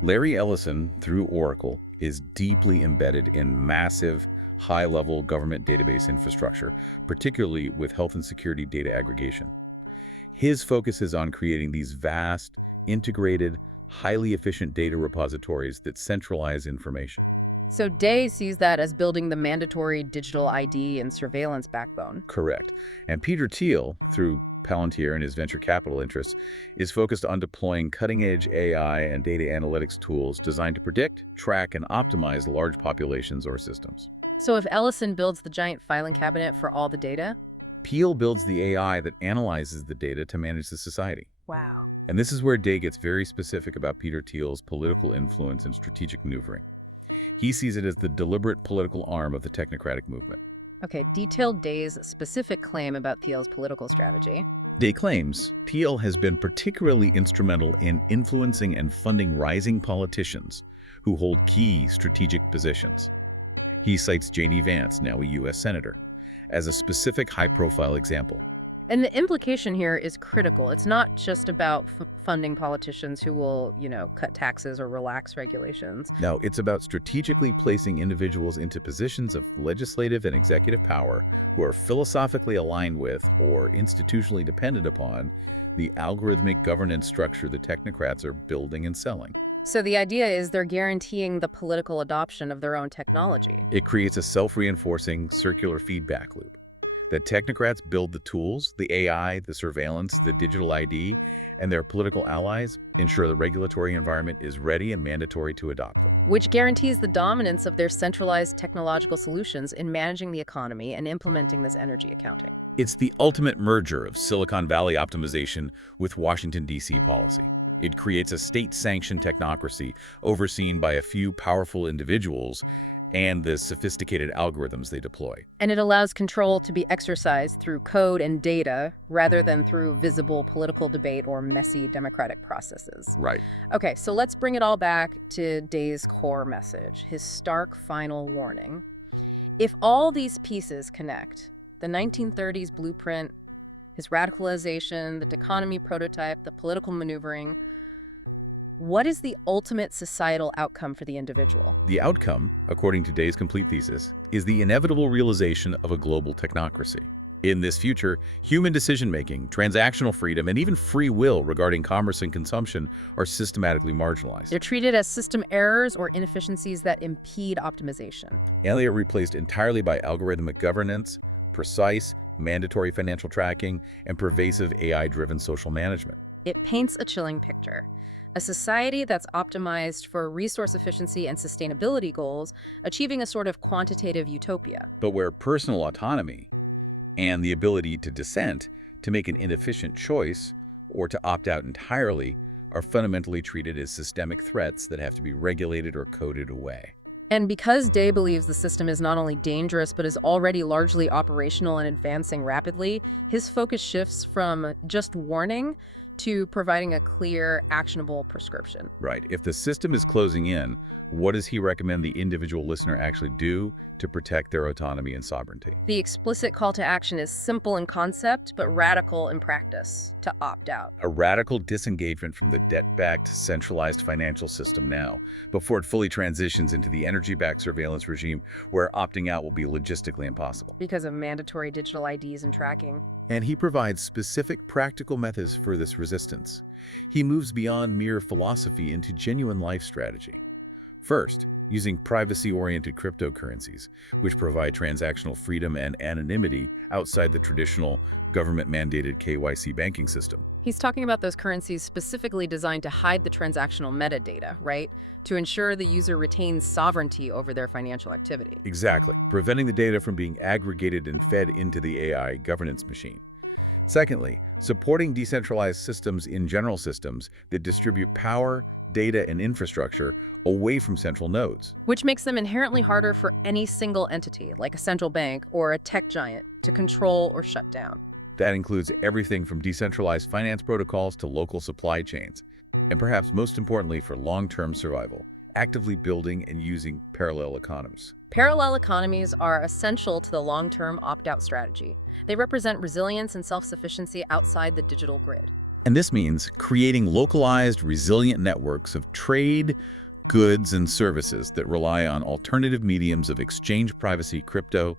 Larry Ellison, through Oracle, is deeply embedded in massive, high-level government database infrastructure, particularly with health and security data aggregation. His focus is on creating these vast, integrated, highly efficient data repositories that centralize information. So Day sees that as building the mandatory digital ID and surveillance backbone. Correct. And Peter Thiel, through Palantir and his venture capital interests, is focused on deploying cutting-edge AI and data analytics tools designed to predict, track, and optimize large populations or systems. So if Ellison builds the giant filing cabinet for all the data? Thiel builds the AI that analyzes the data to manage the society. Wow. And this is where Day gets very specific about Peter Thiel's political influence and strategic maneuvering. He sees it as the deliberate political arm of the technocratic movement. Okay, detail Day's specific claim about Thiel's political strategy. Day claims Thiel has been particularly instrumental in influencing and funding rising politicians who hold key strategic positions. He cites J.D. Vance, now a U.S. Senator, as a specific high-profile example. And the implication here is critical. It's not just about funding politicians who will, cut taxes or relax regulations. No, it's about strategically placing individuals into positions of legislative and executive power who are philosophically aligned with or institutionally dependent upon the algorithmic governance structure the technocrats are building and selling. So the idea is they're guaranteeing the political adoption of their own technology. It creates a self-reinforcing circular feedback loop. that technocrats build the tools, the AI, the surveillance, the digital ID, and their political allies ensure the regulatory environment is ready and mandatory to adopt them. Which guarantees the dominance of their centralized technological solutions in managing the economy and implementing this energy accounting. It's the ultimate merger of Silicon Valley optimization with Washington, D.C. policy. It creates a state-sanctioned technocracy overseen by a few powerful individuals and the sophisticated algorithms they deploy. And it allows control to be exercised through code and data rather than through visible political debate or messy democratic processes. Right. Okay, so let's bring it all back to Day's core message, his stark final warning. If all these pieces connect, the 1930s blueprint, his radicalization, the economy prototype, the political maneuvering, what is the ultimate societal outcome for the individual? The outcome, according to Day's complete thesis, is the inevitable realization of a global technocracy. In this future, human decision-making, transactional freedom, and even free will regarding commerce and consumption are systematically marginalized. They're treated as system errors or inefficiencies that impede optimization. And they are replaced entirely by algorithmic governance, precise, mandatory financial tracking, and pervasive AI-driven social management. It paints a chilling picture. A society that's optimized for resource efficiency and sustainability goals, achieving a sort of quantitative utopia. But where personal autonomy and the ability to dissent, to make an inefficient choice, or to opt out entirely, are fundamentally treated as systemic threats that have to be regulated or coded away. And because Day believes the system is not only dangerous, but is already largely operational and advancing rapidly, his focus shifts from just warning to providing a clear, actionable prescription. Right. If the system is closing in, what does he recommend the individual listener actually do to protect their autonomy and sovereignty? The explicit call to action is simple in concept, but radical in practice: to opt out. A radical disengagement from the debt-backed, centralized financial system now, before it fully transitions into the energy-backed surveillance regime where opting out will be logistically impossible. Because of mandatory digital IDs and tracking. And he provides specific practical methods for this resistance. He moves beyond mere philosophy into genuine life strategy. First, using privacy-oriented cryptocurrencies, which provide transactional freedom and anonymity outside the traditional government-mandated KYC banking system. He's talking about those currencies specifically designed to hide the transactional metadata, right? To ensure the user retains sovereignty over their financial activity. Exactly, preventing the data from being aggregated and fed into the AI governance machine. Secondly, supporting decentralized systems in general systems that distribute power, data, and infrastructure away from central nodes. Which makes them inherently harder for any single entity, like a central bank or a tech giant, to control or shut down. That includes everything from decentralized finance protocols to local supply chains, and perhaps most importantly for long-term survival, actively building and using parallel economies. Parallel economies are essential to the long-term opt-out strategy. They represent resilience and self-sufficiency outside the digital grid. And this means creating localized, resilient networks of trade, goods, and services that rely on alternative mediums of exchange privacy, crypto,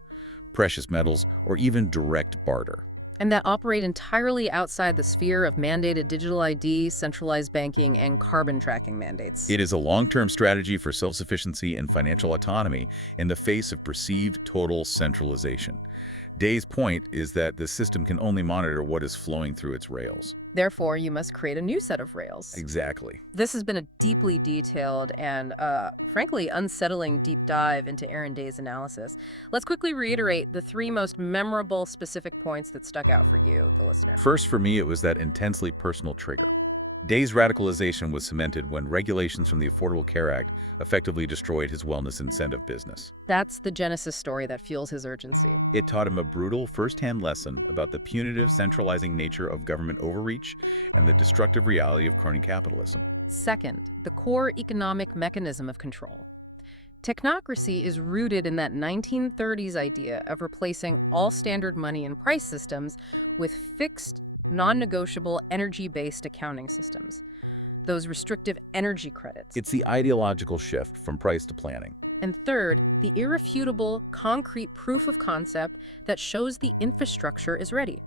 precious metals, or even direct barter. And that operate entirely outside the sphere of mandated digital ID, centralized banking, and carbon tracking mandates. It is a long-term strategy for self-sufficiency and financial autonomy in the face of perceived total centralization. Day's point is that the system can only monitor what is flowing through its rails. Therefore, you must create a new set of rails. Exactly. This has been a deeply detailed and, frankly, unsettling deep dive into Aaron Day's analysis. Let's quickly reiterate the three most memorable specific points that stuck out for you, the listener. First, for me, it was that intensely personal trigger. Day's radicalization was cemented when regulations from the Affordable Care Act effectively destroyed his wellness incentive business. That's the genesis story that fuels his urgency. It taught him a brutal first-hand lesson about the punitive, centralizing nature of government overreach and the destructive reality of crony capitalism. Second, the core economic mechanism of control. Technocracy is rooted in that 1930s idea of replacing all standard money and price systems with fixed, non-negotiable energy-based accounting systems, those restrictive energy credits. It's the ideological shift from price to planning. And third, the irrefutable, concrete proof of concept that shows the infrastructure is ready.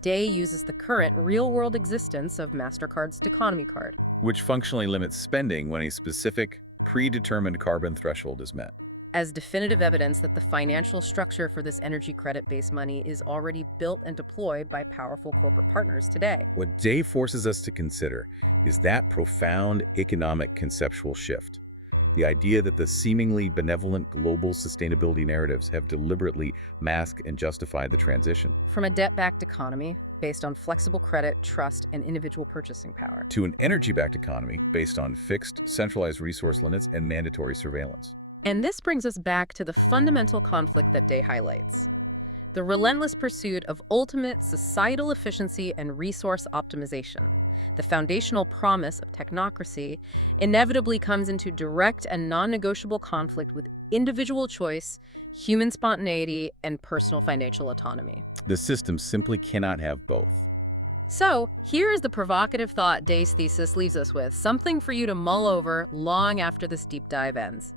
Day uses the current real-world existence of MasterCard's economy card, which functionally limits spending when a specific, predetermined carbon threshold is met. as definitive evidence that the financial structure for this energy credit-based money is already built and deployed by powerful corporate partners today. What Day forces us to consider is that profound economic conceptual shift. The idea that the seemingly benevolent global sustainability narratives have deliberately masked and justified the transition. From a debt-backed economy based on flexible credit, trust, and individual purchasing power. To an energy-backed economy based on fixed, centralized resource limits and mandatory surveillance. And this brings us back to the fundamental conflict that Day highlights. The relentless pursuit of ultimate societal efficiency and resource optimization. The foundational promise of technocracy inevitably comes into direct and non-negotiable conflict with individual choice, human spontaneity, and personal financial autonomy. The system simply cannot have both. So, here is the provocative thought Day's thesis leaves us with, something for you to mull over long after this deep dive ends.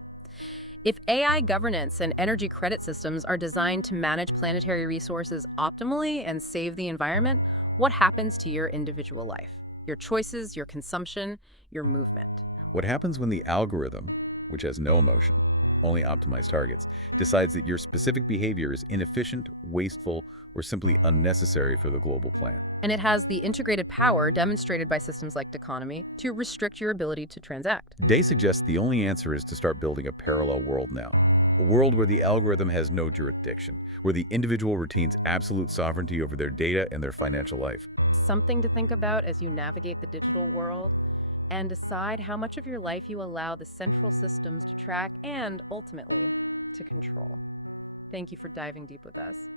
If AI governance and energy credit systems are designed to manage planetary resources optimally and save the environment, what happens to your individual life? Your choices, your consumption, your movement? What happens when the algorithm, which has no emotion, only optimized targets, decides that your specific behavior is inefficient, wasteful, or simply unnecessary for the global plan? And it has the integrated power demonstrated by systems like Economy to restrict your ability to transact. Day suggests the only answer is to start building a parallel world now. A world where the algorithm has no jurisdiction, where the individual retains absolute sovereignty over their data and their financial life. Something to think about as you navigate the digital world and decide how much of your life you allow the central systems to track and, ultimately, to control. Thank you for diving deep with us.